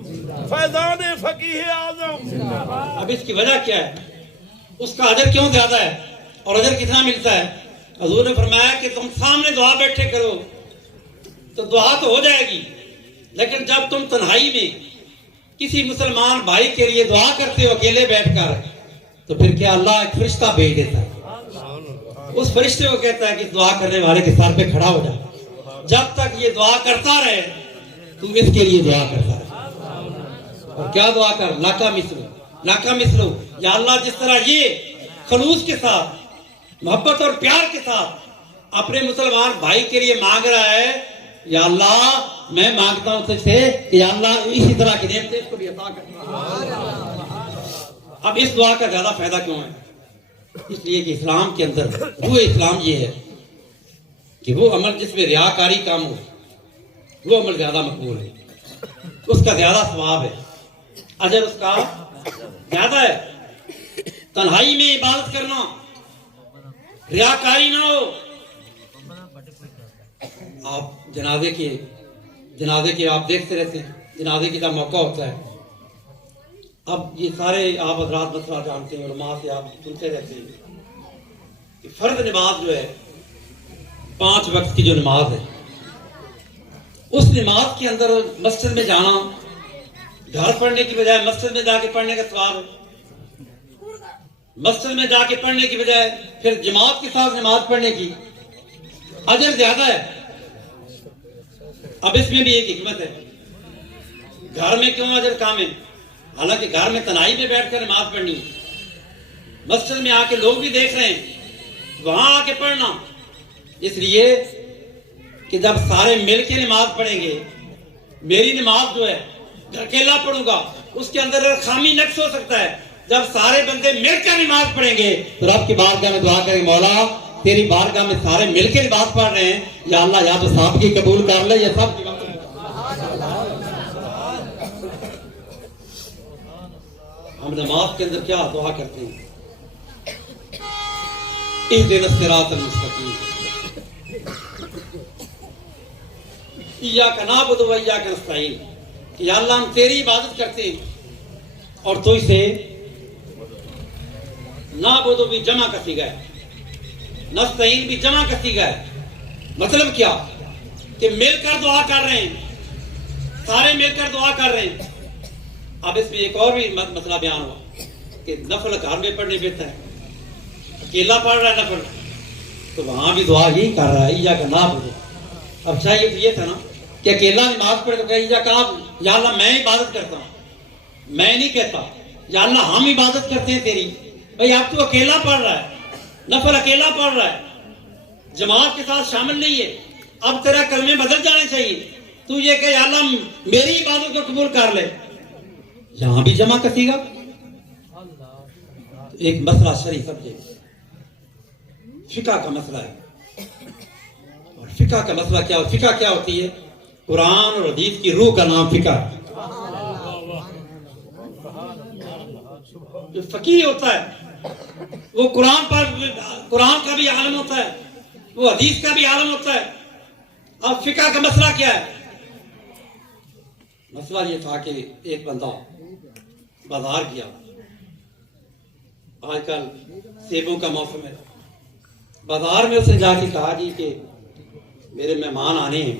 فیضان فقیہ اعظم۔ اب اس کی وجہ کیا ہے؟ اس کا اجر کیوں زیادہ ہے اور اجر کتنا ملتا ہے؟ حضور نے فرمایا کہ تم سامنے دعا بیٹھے کرو تو دعا تو ہو جائے گی، لیکن جب تم تنہائی میں کسی مسلمان بھائی کے لیے دعا کرتے ہو اکیلے بیٹھ کر، تو پھر کیا اللہ ایک فرشتہ بھیج دیتا ہے، اس فرشتے کو کہتا ہے کہ دعا کرنے والے کے سر پہ کھڑا ہو جا، جب تک یہ دعا کرتا رہے تم اس کے لیے دعا کرتا رہے۔ اور کیا دعا کر؟ لاکا مثلو، لاکا مثلو، یا اللہ جس طرح یہ خلوص کے ساتھ محبت اور پیار کے ساتھ اپنے مسلمان بھائی کے لیے مانگ رہا ہے، یا اللہ میں مانگتا ہوں تجھ سے کہ یا اللہ اسی طرح کی نعمتیں اس کو بھی عطا کر۔ اب اس دعا کا زیادہ فائدہ کیوں ہے؟ اس لیے کہ اسلام کے اندر روح اسلام یہ ہے کہ وہ عمل جس میں ریاکاری کام ہو وہ عمل زیادہ مقبول ہے، اس کا زیادہ ثواب ہے، اجر اس کا زیادہ ہے۔ تنہائی میں عبادت کرنا، ریاکاری نہ ہو۔ آپ جنازے کے آپ دیکھتے رہتے ہیں، جنازے کی جب موقع ہوتا ہے، اب یہ سارے آپ حضرات مسئلہ جانتے ہیں، علماء سے آپ سنتے رہتے ہیں کہ فرض نماز جو ہے 5 وقت کی جو نماز ہے، اس نماز کے اندر مسجد میں جانا گھر پڑھنے کی بجائے مسجد میں جا کے پڑھنے کا ثواب ہے، مسجد میں جا کے پڑھنے کی بجائے پھر جماعت کے ساتھ نماز پڑھنے کی اجر زیادہ ہے۔ اب اس میں بھی ایک حکمت ہے، گھر میں کیوں اجر کام ہے؟ حالانکہ گھر میں تنہائی میں بیٹھ کر نماز پڑھنی، مسجد میں آ کے لوگ بھی دیکھ رہے ہیں، وہاں آ کے پڑھنا، اس لیے کہ جب سارے مل کے نماز پڑھیں گے، میری نماز جو ہے اکیلا پڑھوں گا اس کے اندر خامی نقص ہو سکتا ہے، جب سارے بندے مل کر نماز پڑھیں گے تو رب کی بارگاہ میں دعا کریں، مولا تیری بارگاہ میں سارے مل کے نماز پڑھ رہے ہیں، یا اللہ یا تو سب کی قبول کر لے یا سب کی قبول۔ ہم نماز کے اندر کیا دعا کرتے ہیں؟ اہدنا الصراط المستقیم، ایاک نعبد و ایاک نستعین، کہ یا اللہ ہم تیری عبادت کرتے ہیں اور تو اسے نعبد بھی جمع کا صیغہ ہے، نستعین بھی جمع کا صیغہ ہے۔ مطلب کیا کہ مل کر دعا کر رہے ہیں، سارے مل کر دعا کر رہے ہیں۔ اب اس میں ایک اور بھی مسئلہ بیان ہوا کہ نفل گھر میں پڑھنے بہتر ہے، اکیلا پڑھ رہا ہے نفل تو وہاں بھی دعا یہی کر رہا ہے، ایاک نعبد۔ اب چاہیے تو یہ تھا نا کہ اکیلا نماز پڑھے تو کہ ایاک نعبد، یا اللہ میں عبادت کرتا ہوں، میں نہیں کہتا یا اللہ ہم عبادت کرتے ہیں تیری۔ بھائی اب تو اکیلا پڑھ رہا ہے، نفل اکیلا پڑھ رہا ہے، جماعت کے ساتھ شامل نہیں ہے، اب تیرا کلمے بدل جانے چاہیے، تو یہ کہ یا اللہ میری عبادت کو قبول کر لے، یہاں بھی جمع کسی گا۔ ایک مسئلہ شرعی سبجیکٹ فقہ کا مسئلہ ہے، اور فقہ کا مسئلہ کیا فقہ کیا ہوتی ہے؟ قرآن اور حدیث کی روح کا نام فقہ ہے۔ جو فقیہ ہوتا ہے وہ قرآن کا بھی عالم ہوتا ہے، وہ حدیث کا بھی عالم ہوتا ہے۔ اب فقہ کا مسئلہ کیا ہے؟ مسئلہ یہ تھا کہ ایک بندہ بازار گیا، آج کل سیبوں کا موسم ہے، بازار میں اس نے جا کے کہا جی کہ میرے مہمان آنے ہیں،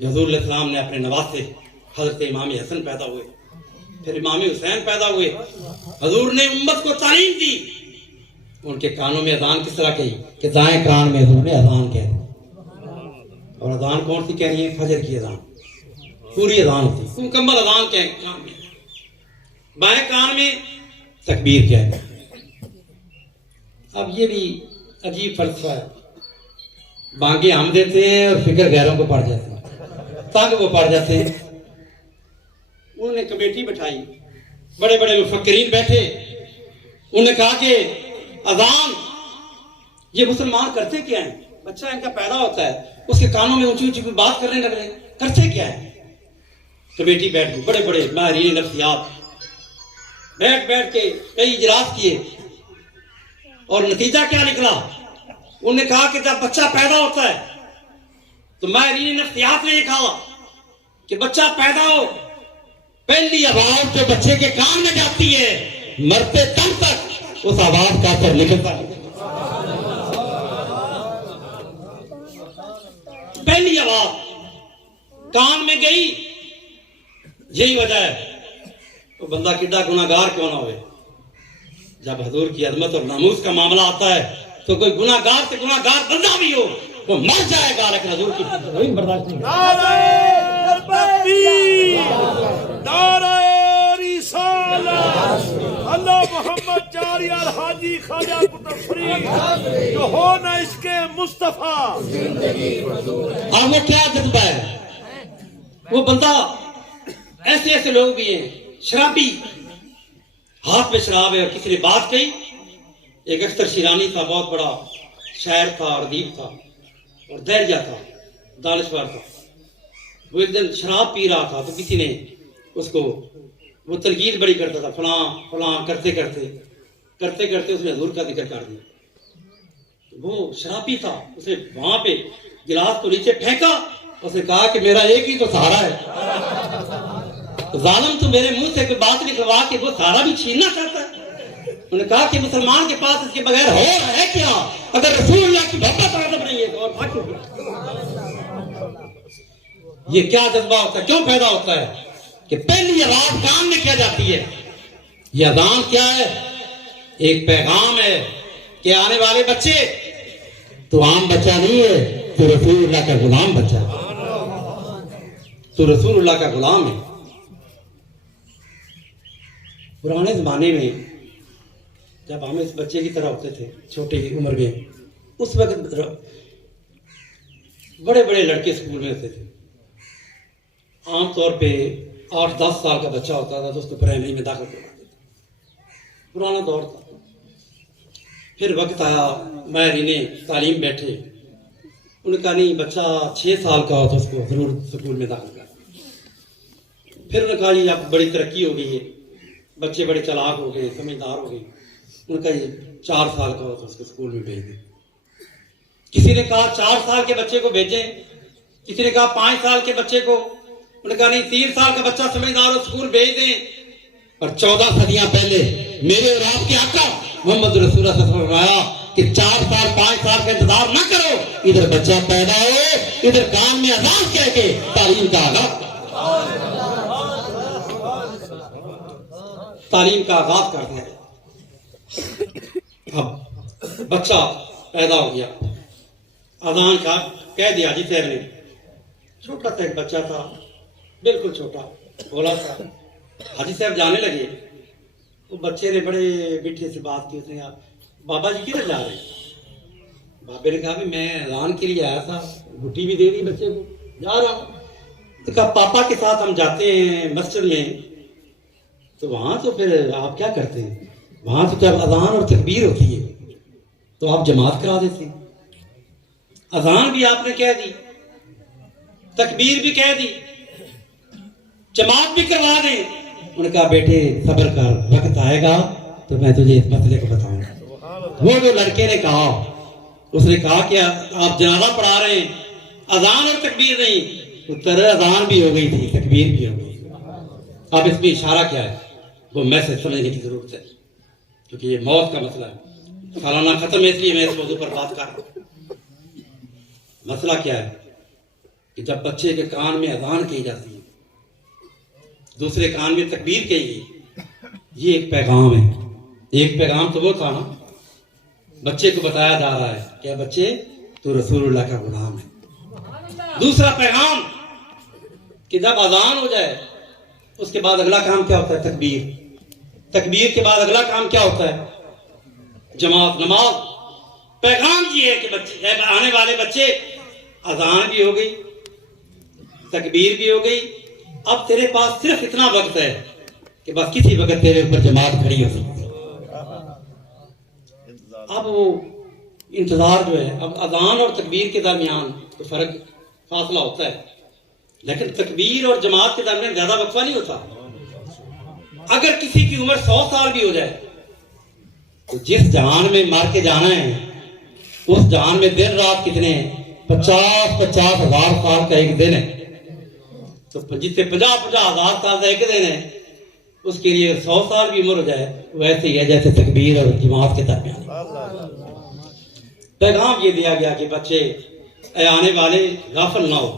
حضور علیہ السلام نے اپنے نواسے حضرت امام حسن پیدا ہوئے، پھر امام حسین پیدا ہوئے، حضور نے امت کو تعلیم دی. ان کے کانوں میں اذان کس طرح کہی کہ دائیں کان میں حضور نے اذان کہہ دی. اور اذان کون سی کہنی ہے؟ فجر کی اذان، پوری اذان ہوتی، مکمل اذان کہہ کان میں. بائیں کان میں تکبیر کہہ دی. اب یہ بھی عجیب فلسفہ ہے. بانگیں ہم دیتے ہیں اور فکر غیروں کو پڑ جاتے ہیں، تنگ وہ پڑ جاتے ہیں. انہوں نے کمیٹی بٹھائی، بڑے بڑے مفکرین بیٹھے، انہوں نے کہا کہ اذان یہ مسلمان کرتے کیا ہیں؟ بچہ ان کا پیدا ہوتا ہے، اس کے کانوں میں اونچی اونچی بات کرنے لگ رہے ہیں، کرتے کیا ہے؟ کمیٹی بیٹھ گئی، بڑے بڑے ماہرین نفسیات بیٹھ کے کئی اجلاس کیے، اور نتیجہ کیا نکلا؟ انہوں نے کہا کہ جب بچہ پیدا ہوتا ہے تو ماہرین نفسیات نے یہ کہا کہ بچہ پیدا ہو، پہلی آواز جو بچے کے کان میں جاتی ہے مرتے دم تک اس آواز کا اثر نکلتا ہے. پہلی آواز کان میں گئی، یہی وجہ ہے تو بندہ کڈا گناہگار کیوں نہ ہوئے. جب حضور کی عظمت اور ناموس کا معاملہ آتا ہے تو کوئی گناہگار سے گناہگار بندہ بھی ہو وہ مر جائے گا، لیکن حضور کی برداشت نہیں. نعرہ تکبیر، نعرہ رسالت، اللہ محمد جاری الحاجی خواجہ قطب فرید جو ہو نہ اس کے مصطفیٰ. اور وہ کیا جذبہ ہے؟ وہ بندہ ایسے لوگ بھی ہیں شرابی، ہاتھ میں شراب ہے اور کسی نے بات کہی. ایک اختر شیرانی تھا، بہت بڑا شاعر تھا اور ادیب تھا اور دہرجہ تھا، دانشور تھا. وہ ایک دن شراب پی رہا تھا تو کسی نے اس کو، وہ تنقید بڑی کرتا تھا، فلاں فلاں کرتے اس نے حضور کا ذکر کر دیا. وہ شرابی تھا، اس نے وہاں پہ گلاس کو نیچے پھینکا، اس نے کہا کہ میرا ایک ہی تو سہارا ہے. ظالم تو میرے منہ سے کوئی بات نکلوا کے وہ سہارا بھی چھیننا چاہتا ہے. انہوں نے کہا کہ مسلمان کے پاس اس کے بغیر ہو رہا ہے کیا؟ اگر رسول اللہ کی محبت عظم نہیں ہے تو اور بھاگ کیوں گیا؟ یہ کیا جذبہ ہوتا ہے؟ کیوں پیدا ہوتا ہے؟ کہ پہلی آواز کان میں کیا جاتی ہے. یہ اذان کیا ہے؟ ایک پیغام ہے کہ آنے والے بچے تو عام بچہ نہیں ہے، تو رسول اللہ کا غلام بچہ ہے، تو رسول اللہ کا غلام ہے. پرانے زمانے میں جب ہم اس بچے کی طرح ہوتے تھے چھوٹی عمر میں، اس وقت بڑے بڑے لڑکے اسکول میں ہوتے تھے. عام طور پہ 8-10 سال کا بچہ ہوتا تھا تو اس کو پرائمری میں داخل کرواتے تھے. پرانا دور تھا. پھر وقت آیا، ماہرین تعلیم بیٹھے، انہوں نے کہا نہیں، بچہ 6 سال کا ہو تو اس کو ضرور اسکول میں داخل کر. پھر انہوں نے کہا یہ اب بڑی ترقی ہو گئی ہے، بچے بڑے چلاک ہو گئے، سمجھدار ہو گئے. انہوں نے کہا یہ 4 سال کا ہو تو اس کو اسکول میں بھیج دیں. کسی نے کہا 4 سال کے بچے کو بھیجیں، کسی نے کہا 5 سال کے بچے کو. انہوں نے کہا نہیں، 3 سال کا بچہ سمجھدار ہو اسکول بھیج دیں. اور 14 صدیاں پہلے میرے اور آپ کے آقا محمد رسول اللہ صلی اللہ علیہ وسلم نے فرمایا کہ 4 سال 5 سال کا انتظار نہ کرو، ادھر بچہ پیدا ہو، ادھر کان میں اذان کہہ کے تعلیم کا آغاز، تعلیم کا آغاز کر دیا. اب بچہ پیدا ہو گیا، اذان کا کہہ دیا حاجی صاحب نے. چھوٹا سا ایک بچہ تھا، بالکل چھوٹا بولا تھا. حاجی صاحب جانے لگے، وہ بچے نے بڑے میٹھے سے بات کی. اس نے کہا بابا جی کدھر جا رہے ہیں؟ بابے نے کہا میں اذان کے لیے آیا تھا، گٹی بھی دے دی بچے کو، جا رہا ہوں. تو کہا پاپا کے ساتھ ہم جاتے ہیں مسجد میں، تو وہاں تو پھر آپ کیا کرتے ہیں؟ وہاں تو جب اذان اور تکبیر ہوتی ہے تو آپ جماعت کرا دیتے ہیں. اذان بھی آپ نے کہہ دی، تکبیر بھی کہہ دی، جماعت بھی کروا دیں. انہوں نے کہا بیٹے صبر کر، وقت آئے گا تو میں تجھے اس مسئلے کو بتاؤں گا. وہ جو لڑکے نے کہا، اس نے کہا کہ آپ جنازہ پڑھا رہے ہیں، اذان اور تکبیر نہیں. اتر اذان بھی ہو گئی تھی، تکبیر بھی ہو گئی. اب اس میں اشارہ کیا ہے؟ وہ میسج سمجھنے کی ضرورت ہے، کیونکہ یہ موت کا مسئلہ ہے. سالانہ ختم ہے، اس لیے میں اس موضوع پر بات کر رہا ہوں. مسئلہ کیا ہے کہ جب بچے کے کان میں اذان کی جاتی ہے، دوسرے کان میں تکبیر کہی گئی، یہ ایک پیغام ہے. ایک پیغام تو وہ تھا نا، بچے کو بتایا جا رہا ہے کہ بچے تو رسول اللہ کا غلام ہے. دوسرا پیغام کہ جب اذان ہو جائے اس کے بعد اگلا کام کیا ہوتا ہے؟ تکبیر. تکبیر کے بعد اگلا کام کیا ہوتا ہے؟ جماعت، نماز. پیغام یہ ہے کہ بچے، آنے والے بچے، اذان بھی ہو گئی، تکبیر بھی ہو گئی، اب تیرے پاس صرف اتنا وقت ہے کہ بس کسی وقت تیرے اوپر جماعت کھڑی ہو سکتی ہے. اب وہ انتظار جو ہے، اب اذان اور تکبیر کے درمیان تو فرق، فاصلہ ہوتا ہے، لیکن تکبیر اور جماعت کے درمیان زیادہ وقفہ نہیں ہوتا. اگر کسی کی عمر 100 سال بھی ہو جائے تو جس جہان میں مار کے جانا ہے اس جہان میں دن رات کتنے ہیں؟ 50 ہزار سال کا ایک دن ہے. تو جتنے 50 ہزار سال کا ایک دن ہے، اس کے لیے 100 سال بھی عمر ہو جائے ویسے ہی ہے جیسے تکبیر اور جماعت کے درمیان. پیغام یہ دیا گیا کہ بچے، اے آنے والے غافل نہ ہو،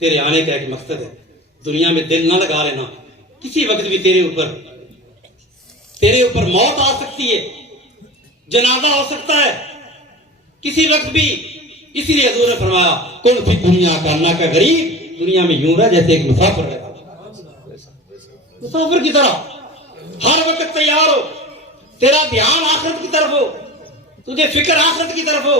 تیرے آنے کا ایک مقصد ہے. دنیا میں دل نہ لگا لینا، کسی وقت بھی تیرے اوپر موت آ سکتی ہے، جنازہ ہو سکتا ہے کسی وقت بھی. اسی لیے حضور نے فرمایا کن فی دنیا کا اللہ کا غریب، دنیا میں یوں رہا جیسے ایک مسافر رہتا، مسافر کی طرح ہر وقت تیار ہو، تیرا دھیان آخرت کی طرف ہو، تجھے فکر آخرت کی طرف ہو.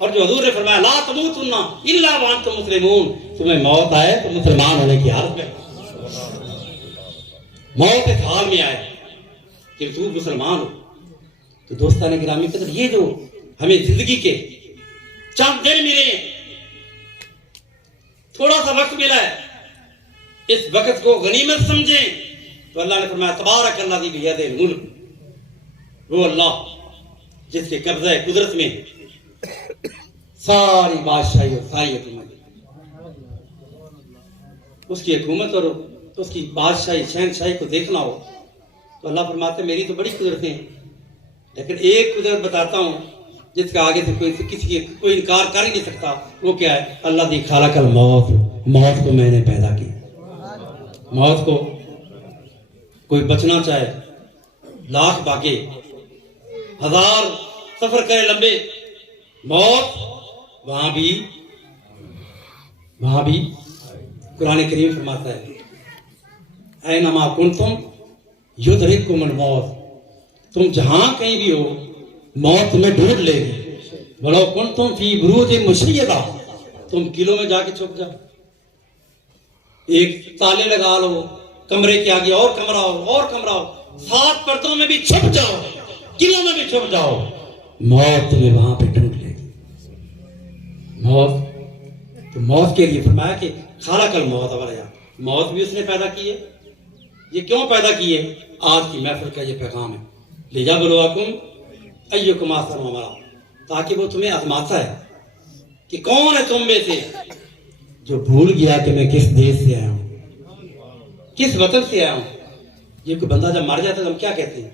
اور جو حضور نے فرمایا لا تموتن الا وانتم مسلمون، تمہیں موت آئے تو مسلمان ہونے کی حالت میں. موت اس حال میں آئے کہ تو مسلمان ہو. تو دوستان گرامی قدر، یہ جو ہمیں زندگی کے چند دن ملے، تھوڑا سا وقت ملا ہے، اس وقت کو غنیمت سمجھیں. تو اللہ نے فرمایا تبارک الذی بیدہ الملک، وہ اللہ جس کے قبضہ قدرت میں ساری بادشاہی اور ساری حکومت، اس کی حکومت اور اس کی بادشاہی شہنشاہی کو دیکھنا ہو تو اللہ فرماتے میری تو بڑی قدرتیں ہیں، لیکن ایک قدرت بتاتا ہوں جس کا آگے سے کوئی انکار کر ہی نہیں سکتا. وہ کیا ہے؟ اللہ دی خالق الموت، موت کو میں نے پیدا کی. موت کو کوئی بچنا چاہے، لاکھ بھاگے، 1000 سفر کرے لمبے، موت وہاں بھی قرآن کریم فرماتا ہے اینما کنتم یدرککم الموت، تم جہاں کہیں بھی ہو موت تمہیں ڈھونڈ لے گی. ولو کنتم فی بروج مشیدہ، تم قلعوں میں جا کے چھپ جاؤ، ایک تالے لگا لو، کمرے کے آگے اور کمرہ ہو، 7 پردوں میں بھی چھپ جاؤ، قلعوں میں بھی چھپ جاؤ، موت تمہیں وہاں پہ ڈھونڈ لے گی. موت کے لیے فرمایا کہ خالق الموت والا، موت بھی اس نے پیدا کی ہے. یہ کیوں پیدا کی ہے؟ آج کی محفل کا یہ پیغام ہے، لیبلوکم ایکم احسن عملا، تاکہ وہ تمہیں آزماتا ہے کہ کون ہے تم میں سے جو بھول گیا کہ میں کس دیش سے آیا ہوں، کس وطن سے آیا ہوں. یہ کوئی بندہ جب مر جاتا ہے تو ہم کیا کہتے ہیں؟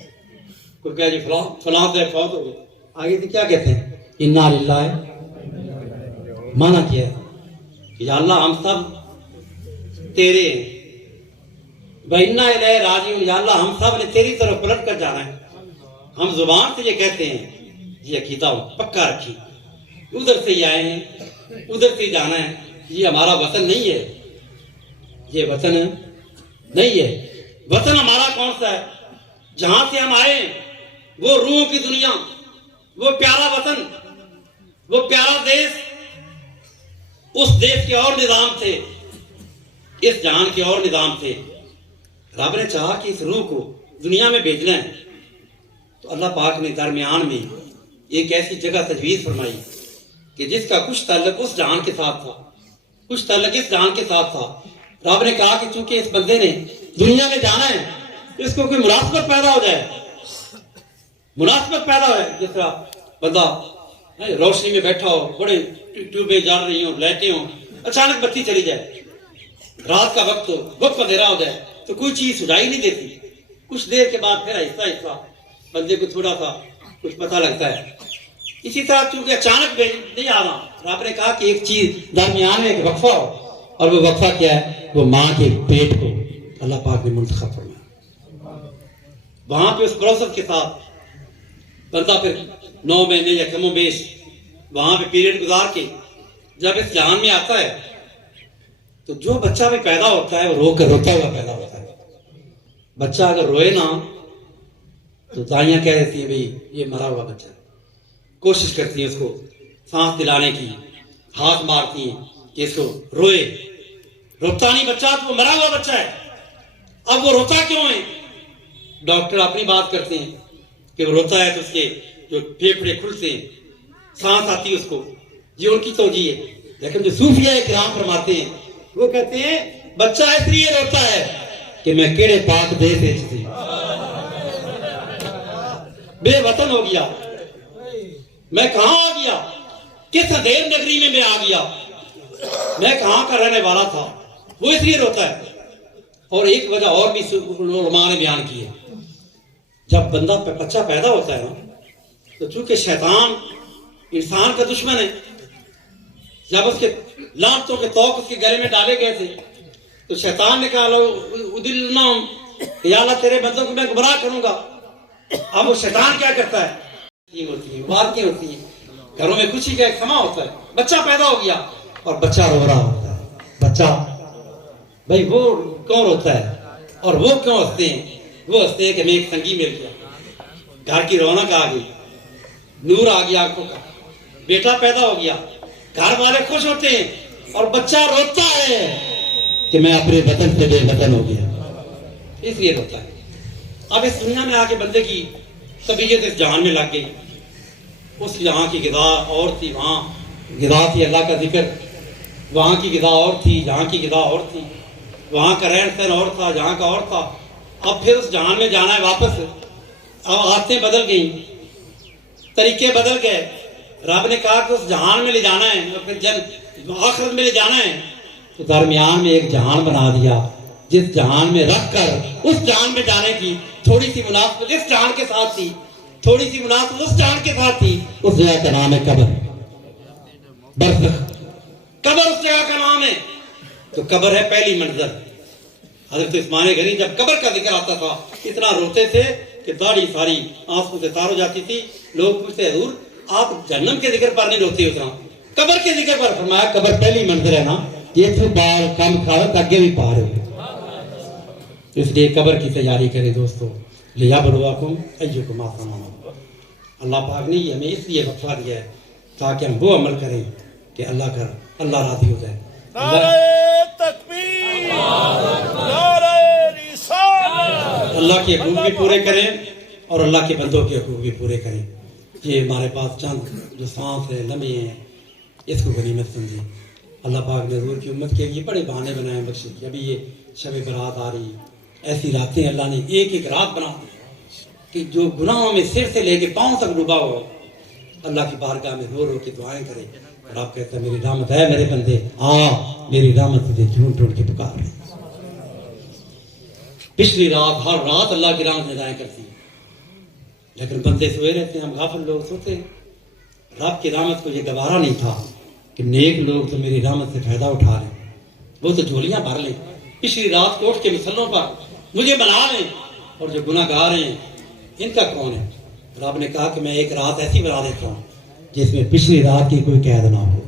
کوئی کہا جی فلاں سے فوت ہو گئے، آگے سے کیا کہتے ہیں؟ انا للہ. مانا کیا ہے کہ یا اللہ ہم سب تیرے ہیں، وَإِنَّا إِلَيْهِ رَاجِعُونَ، یا اللہ ہم سب نے تیری طرف پلٹ کر جانا ہے. ہم زبان سے یہ کہتے ہیں، یہ عقیدہ پکا رکھی، ادھر سے ہی آئے ہیں، ادھر سے ہی جانا ہے، یہ ہمارا وطن نہیں ہے، یہ وطن نہیں ہے. وطن ہمارا کون سا ہے؟ جہاں سے ہم آئے ہیں، وہ روحوں کی دنیا، وہ پیارا وطن، وہ پیارا دیش. اس دیش کے اور نظام تھے، اس جہان کے اور نظام تھے. رب نے چاہا کہ اس روح کو دنیا میں بھیجنا ہے تو اللہ پاک نے درمیان میں ایک ایسی جگہ تجویز فرمائی کہ جس کا کچھ تعلق اس جہان کے ساتھ تھا، کچھ تعلق اس جہان کے ساتھ تھا. رب نے کہا کہ چونکہ اس بندے نے دنیا میں جانا ہے اس کو کوئی مناسبت پیدا ہو جائے، مناسبت پیدا ہو جائے. جس طرح بندہ روشنی میں بیٹھا ہو، بڑے ٹیوبیں جل رہی ہوں، لائٹیں ہوں، اچانک بتی چلی جائے، رات کا وقت ہو، وقت اندھیرا ہو جائے تو کوئی چیز سجائی نہیں دیتی. کچھ دیر کے بعد پھر آہستہ آہستہ بندے کو تھوڑا سا کچھ پتہ لگتا ہے. اسی طرح چونکہ اچانک نہیں آنا، رب نے کہا کہ ایک چیز درمیان میں ایک وقفہ ہو، اور وہ وقفہ کیا ہے؟ وہ ماں کے پیٹ کو اللہ پاک نے منتخب فرمایا۔ وہاں پہ اس پروسیس کے ساتھ بندہ پھر 9 مہینے یا کم و بیش وہاں پہ پیریڈ گزار کے جب اس جہان میں آتا ہے تو جو بچہ بھی پیدا ہوتا ہے وہ رو کر روتا ہوا پیدا ہوتا ہے۔ بچہ اگر روئے نا تو دائیاں کہہ دیتی ہیں بھئی یہ مرا ہوا بچہ ہے، کوشش کرتی ہیں اس کو سانس دلانے کی، ہاتھ مارتی ہیں کہ اس کو روئے، روتا نہیں بچہ تو وہ مرا ہوا بچہ ہے۔ اب وہ روتا کیوں ہے؟ ڈاکٹر اپنی بات کرتے ہیں کہ وہ روتا ہے تو اس کے جو پھیپھڑے کھلتے ہیں، سانس آتی ہے اس کو، یہ ان کی توجیہ ہے۔ لیکن جو صوفیہ کرام فرماتے ہیں وہ کہتے ہیں بچہ اس لیے روتا ہے کہ میں کیڑے پاک دے سے تھی، بے وطن ہو گیا، میں کہاں آ گیا، کس اندھیر نگری میں آ گیا، میں کہاں کا رہنے والا تھا، وہ اس لیے روتا ہے۔ اور ایک وجہ اور بھی علماء نے بیان کی ہے، جب بچہ پیدا ہوتا ہے نا تو چونکہ شیطان انسان کا دشمن ہے، جب اس کے لعنتوں کے توق اس کے گلے میں ڈالے گئے تھے تو شیطان نے کہا ادلنہم، یا اللہ تیرے بندوں کو میں گمراہ کروں گا۔ اب وہ شیطان کیا کرتا ہے؟ ہوتی ہیں مبارکیں ہوتی ہیں، گھروں میں خوشی کا ایک سما ہوتا ہے، بچہ پیدا ہو گیا اور بچہ رو رہا ہوتا ہے۔ بچہ بھائی وہ کیوں روتا ہے اور وہ کیوں ہنستے ہیں؟ وہ ہنستے ہیں کہ میں ایک سنگی مل گیا، گھر کی رونق آ گئی، نور آ گیا آنکھوں کا، بیٹا پیدا ہو گیا، گھر والے خوش ہوتے ہیں، اور بچہ روتا ہے کہ میں اپنے وطن سے بے وطن ہو گیا، اس لیے روتا ہے۔ اب اس دنیا میں آ کے بندے کی طبیعت اس جہان میں لگ گئی، اس جہاں کی غذا اور تھی، وہاں غذا تھی اللہ کا ذکر، وہاں کی غذا اور تھی، جہاں کی غذا اور تھی، وہاں کا رہن سہن اور تھا، جہاں کا اور تھا۔ اب پھر اس جہان میں جانا ہے واپس، اب عادتیں بدل گئیں، طریقے بدل گئے۔ رب نے کہا کہ اس جہان میں لے جانا ہے، پھر جب آخرت میں لے جانا ہے تو درمیان میں ایک جہان بنا دیا، جس جہان میں رکھ کر اس جہان میں جانے کی تھوڑی سی مناسبت اس جہان کے ساتھ تھی، تھوڑی سی مناسبت اس جہان کے ساتھ تھی۔ اس جگہ کا نام ہے قبر، برزخ، قبر اس جگہ کا نام ہے۔ تو قبر ہے پہلی منزل۔ حضرت عثمان غنی جب قبر کا ذکر آتا تھا اتنا روتے تھے کہ داڑھی ساری آنکھوں سے تار ہو جاتی تھی۔ لوگ پوچھتے حضور آپ جہنم کے ذکر پر نہیں روتے اتنا، قبر کے ذکر پر؟ فرمایا قبر پہلی منزل ہے نا، یہ تو بال کم کھاؤ تاکہ بھی پار ہو۔ اس لیے قبر کی تیاری کرے دوستو، لیبلوکم ایکم احسن عملا۔ اللہ پاک نے یہ ہمیں اس لیے وقفہ دیا ہے تاکہ ہم وہ عمل کریں کہ اللہ راضی ہو جائے۔ نعرہ تکبیر، نعرہ رسالت۔ اللہ کے حقوق بھی پورے کریں اور اللہ کے بندوں کے حقوق بھی پورے کریں۔ یہ ہمارے پاس چند جو سانس ہے، لمحے ہیں، اس کو غنیمت سمجھیں۔ اللہ پاک نے حضور کی امت کے لیے بڑے بہانے بنائے بخشے کہ ابھی یہ شب برات آ رہی، ایسی راتیں اللہ نے ایک ایک رات بنا دی کہ جو گناہوں میں سر سے لے کے پاؤں تک ڈوبا ہو اللہ کی بارگاہ میں رو رو کے دعائیں کرے، اور آپ کہتے ہیں میری رحمت ہے میرے بندے آ، میری رحمت تجھے ڈھونڈ ڈھونڈ کے پکار رہے۔ پچھلی رات ہر رات اللہ کی رحمت ندائیں کرتی ہے، لیکن بندے سوئے رہتے ہیں، ہم غافل لوگ سوتے ہیں۔ رب کی رحمت کو یہ گوارا نہیں تھا کہ نیک لوگ تو میری رحمت سے فائدہ اٹھا لیں، وہ تو جھولیاں بھر لیں، پچھلی رات کو اٹھ کے مسلوں پر مجھے بنا لیں، اور جو گناہ گار ہیں ان کا کون ہے؟ رب نے کہا کہ میں ایک رات ایسی بنا دیتا ہوں جس میں پچھلی رات کی کوئی قید نہ ہو،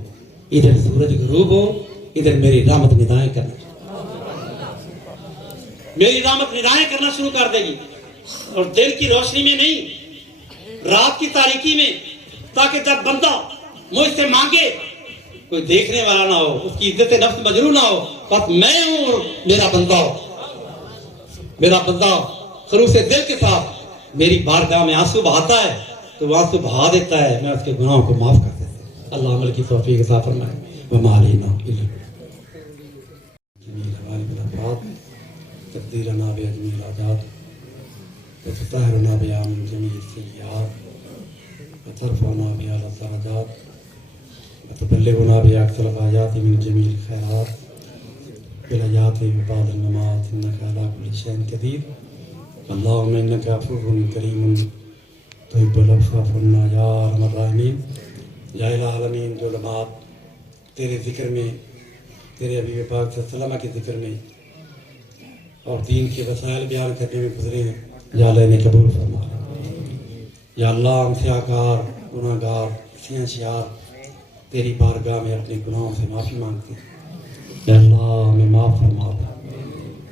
ادھر سورج غروب ہو، ادھر میری رحمت ندائیں کرنا، میری رحمت ندائیں کرنا شروع کر دے گی، اور دن کی روشنی میں نہیں، رات کی تاریکی میں، تاکہ جب بندہ مجھ سے مانگے کوئی دیکھنے والا نہ ہو، اس کی عزت نفس مجروح نہ ہو، بس میں ہوں اور میرا بندہ خلوص دل کے ساتھ میری بارگاہ میں آنسو بہاتا ہے تو وہ آنسو بہا دیتا ہے، میں اس کے گناہوں کو معاف کر دیتا ہوں۔ اللہ عمل کی توفیق عطا فرمائے۔ وما علینا الا جمیل الالفاظ تقدیرنا باجمیل العادات وتطهرنا بها من جميع السيئات وترفعنا بها اعلى الدرجات وتبلغنا بها اقصى الغايات من جميع الخيرات بالحياة وبعد الممات انك على كل شيء قدير اللهم انك عفو كريم تحب العفو فاعف عنا یا ارحم الراحمین. یا الہ العالمین، جو علماء تیرے ذکر میں، تیرے حبیب پاک صلی اللہ علیہ وسلم کے ذکر میں اور دین کے وسائل بیان کرنے میں گزرے ہیں، یا اللہ انہیں قبول فرما. یا اللہ ہم سیاکار گناہ گار سیاں شیار تیری بارگاہ میں اپنے گناہوں سے معافی مانگتے ہیں. یا اللہ ہمیں معاف فرما.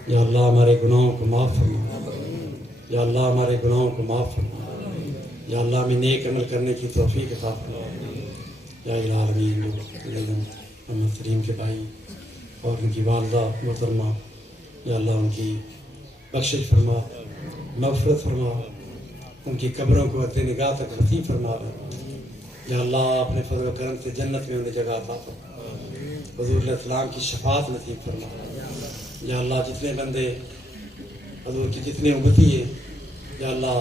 یا اللہ ہمارے گناہوں کو معاف فرما. یا اللہ ہمارے گناہوں کو معاف فرما. یا اللہ ہمیں نیک عمل کرنے کی توفیق عطا فرما. یا الہ العالمین، محمد سلیم کے بھائی اور ان کی والدہ محترمہ، یا اللہ ان کی بخشش فرما، مغفرت فرما، ان کی قبروں کو عطے نگاہ تک وسیع فرما. یا اللہ اپنے فضل و کرم سے جنت میں انہیں جگہ عطا فرما. حضور علیہ السلام کی شفاعت نصیب فرما. یا اللہ جتنے بندے حضور کی جتنے امتی ہیں، یا اللہ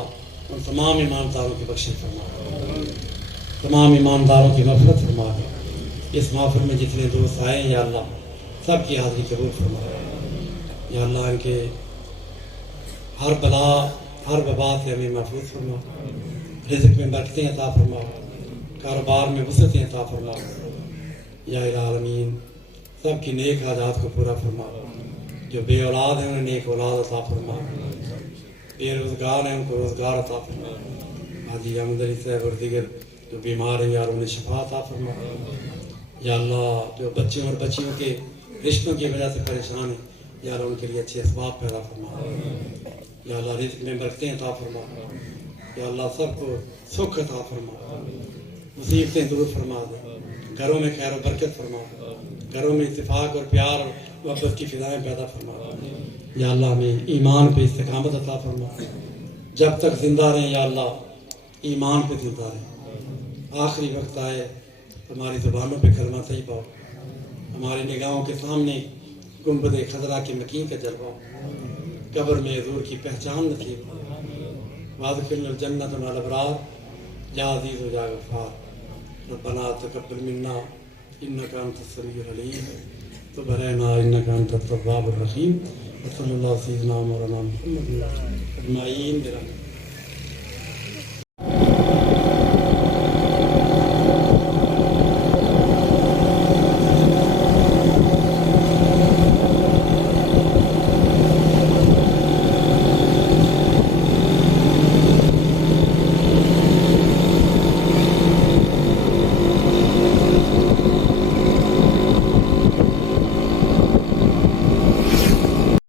ان تمام ایمانداروں کی بخشش فرما، تمام ایمانداروں کی مغفرت فرما. اس محفل میں جتنے دوست آئے ہیں، یا اللہ سب کی حاضری قبول فرما. یا اللہ ان کے ہر بلا ہر وبا سے ہمیں محفوظ فرما. رزق میں برکتیں عطا فرما، کاروبار میں وسعتیں عطا فرما. یا الہ العالمین سب کی نیک حاجات کو پورا فرما. جو بے اولاد ہیں انہیں نیک اولاد عطا فرما. بے روزگار ہیں ان کو روزگار عطا فرما. حاجی احمد علی صاحب اور دیگر جو بیمار ہیں، یا انہیں شفا عطا فرما. یا اللہ جو بچوں اور بچیوں کے رشتوں کی وجہ سے پریشان ہیں، یا اللہ ان کے لیے اچھے اسباب پیدا فرما. یا اللہ رزق میں برکتیں عطا فرما. یا اللہ سب کو سکھ عطا فرما، مصیبتیں دور فرما دے. گھروں میں خیر و برکت فرما، گھروں میں اتفاق اور پیار اور محبت کی فضائیں پیدا فرما. یا اللہ ہمیں ایمان پہ استقامت عطا فرما. جب تک زندہ رہیں یا اللہ ایمان پہ زندہ رہیں. آخری وقت آئے ہماری زبانوں پہ کلمہ طیبہ ہو، ہماری نگاہوں کے سامنے گنبد خضرا کے مکین کا جلوہ ہو، قبر میں حضور کی پہچان نصیب ہو. وادخلنا الجنت مع الابرار یا عزیز و یا غفار. ربنا تقبل منا انك انت السميع العليم تب علينا انك انت التواب الرحيم. وصلى الله سيدنا مولانا محمد اجمعين برحمتك.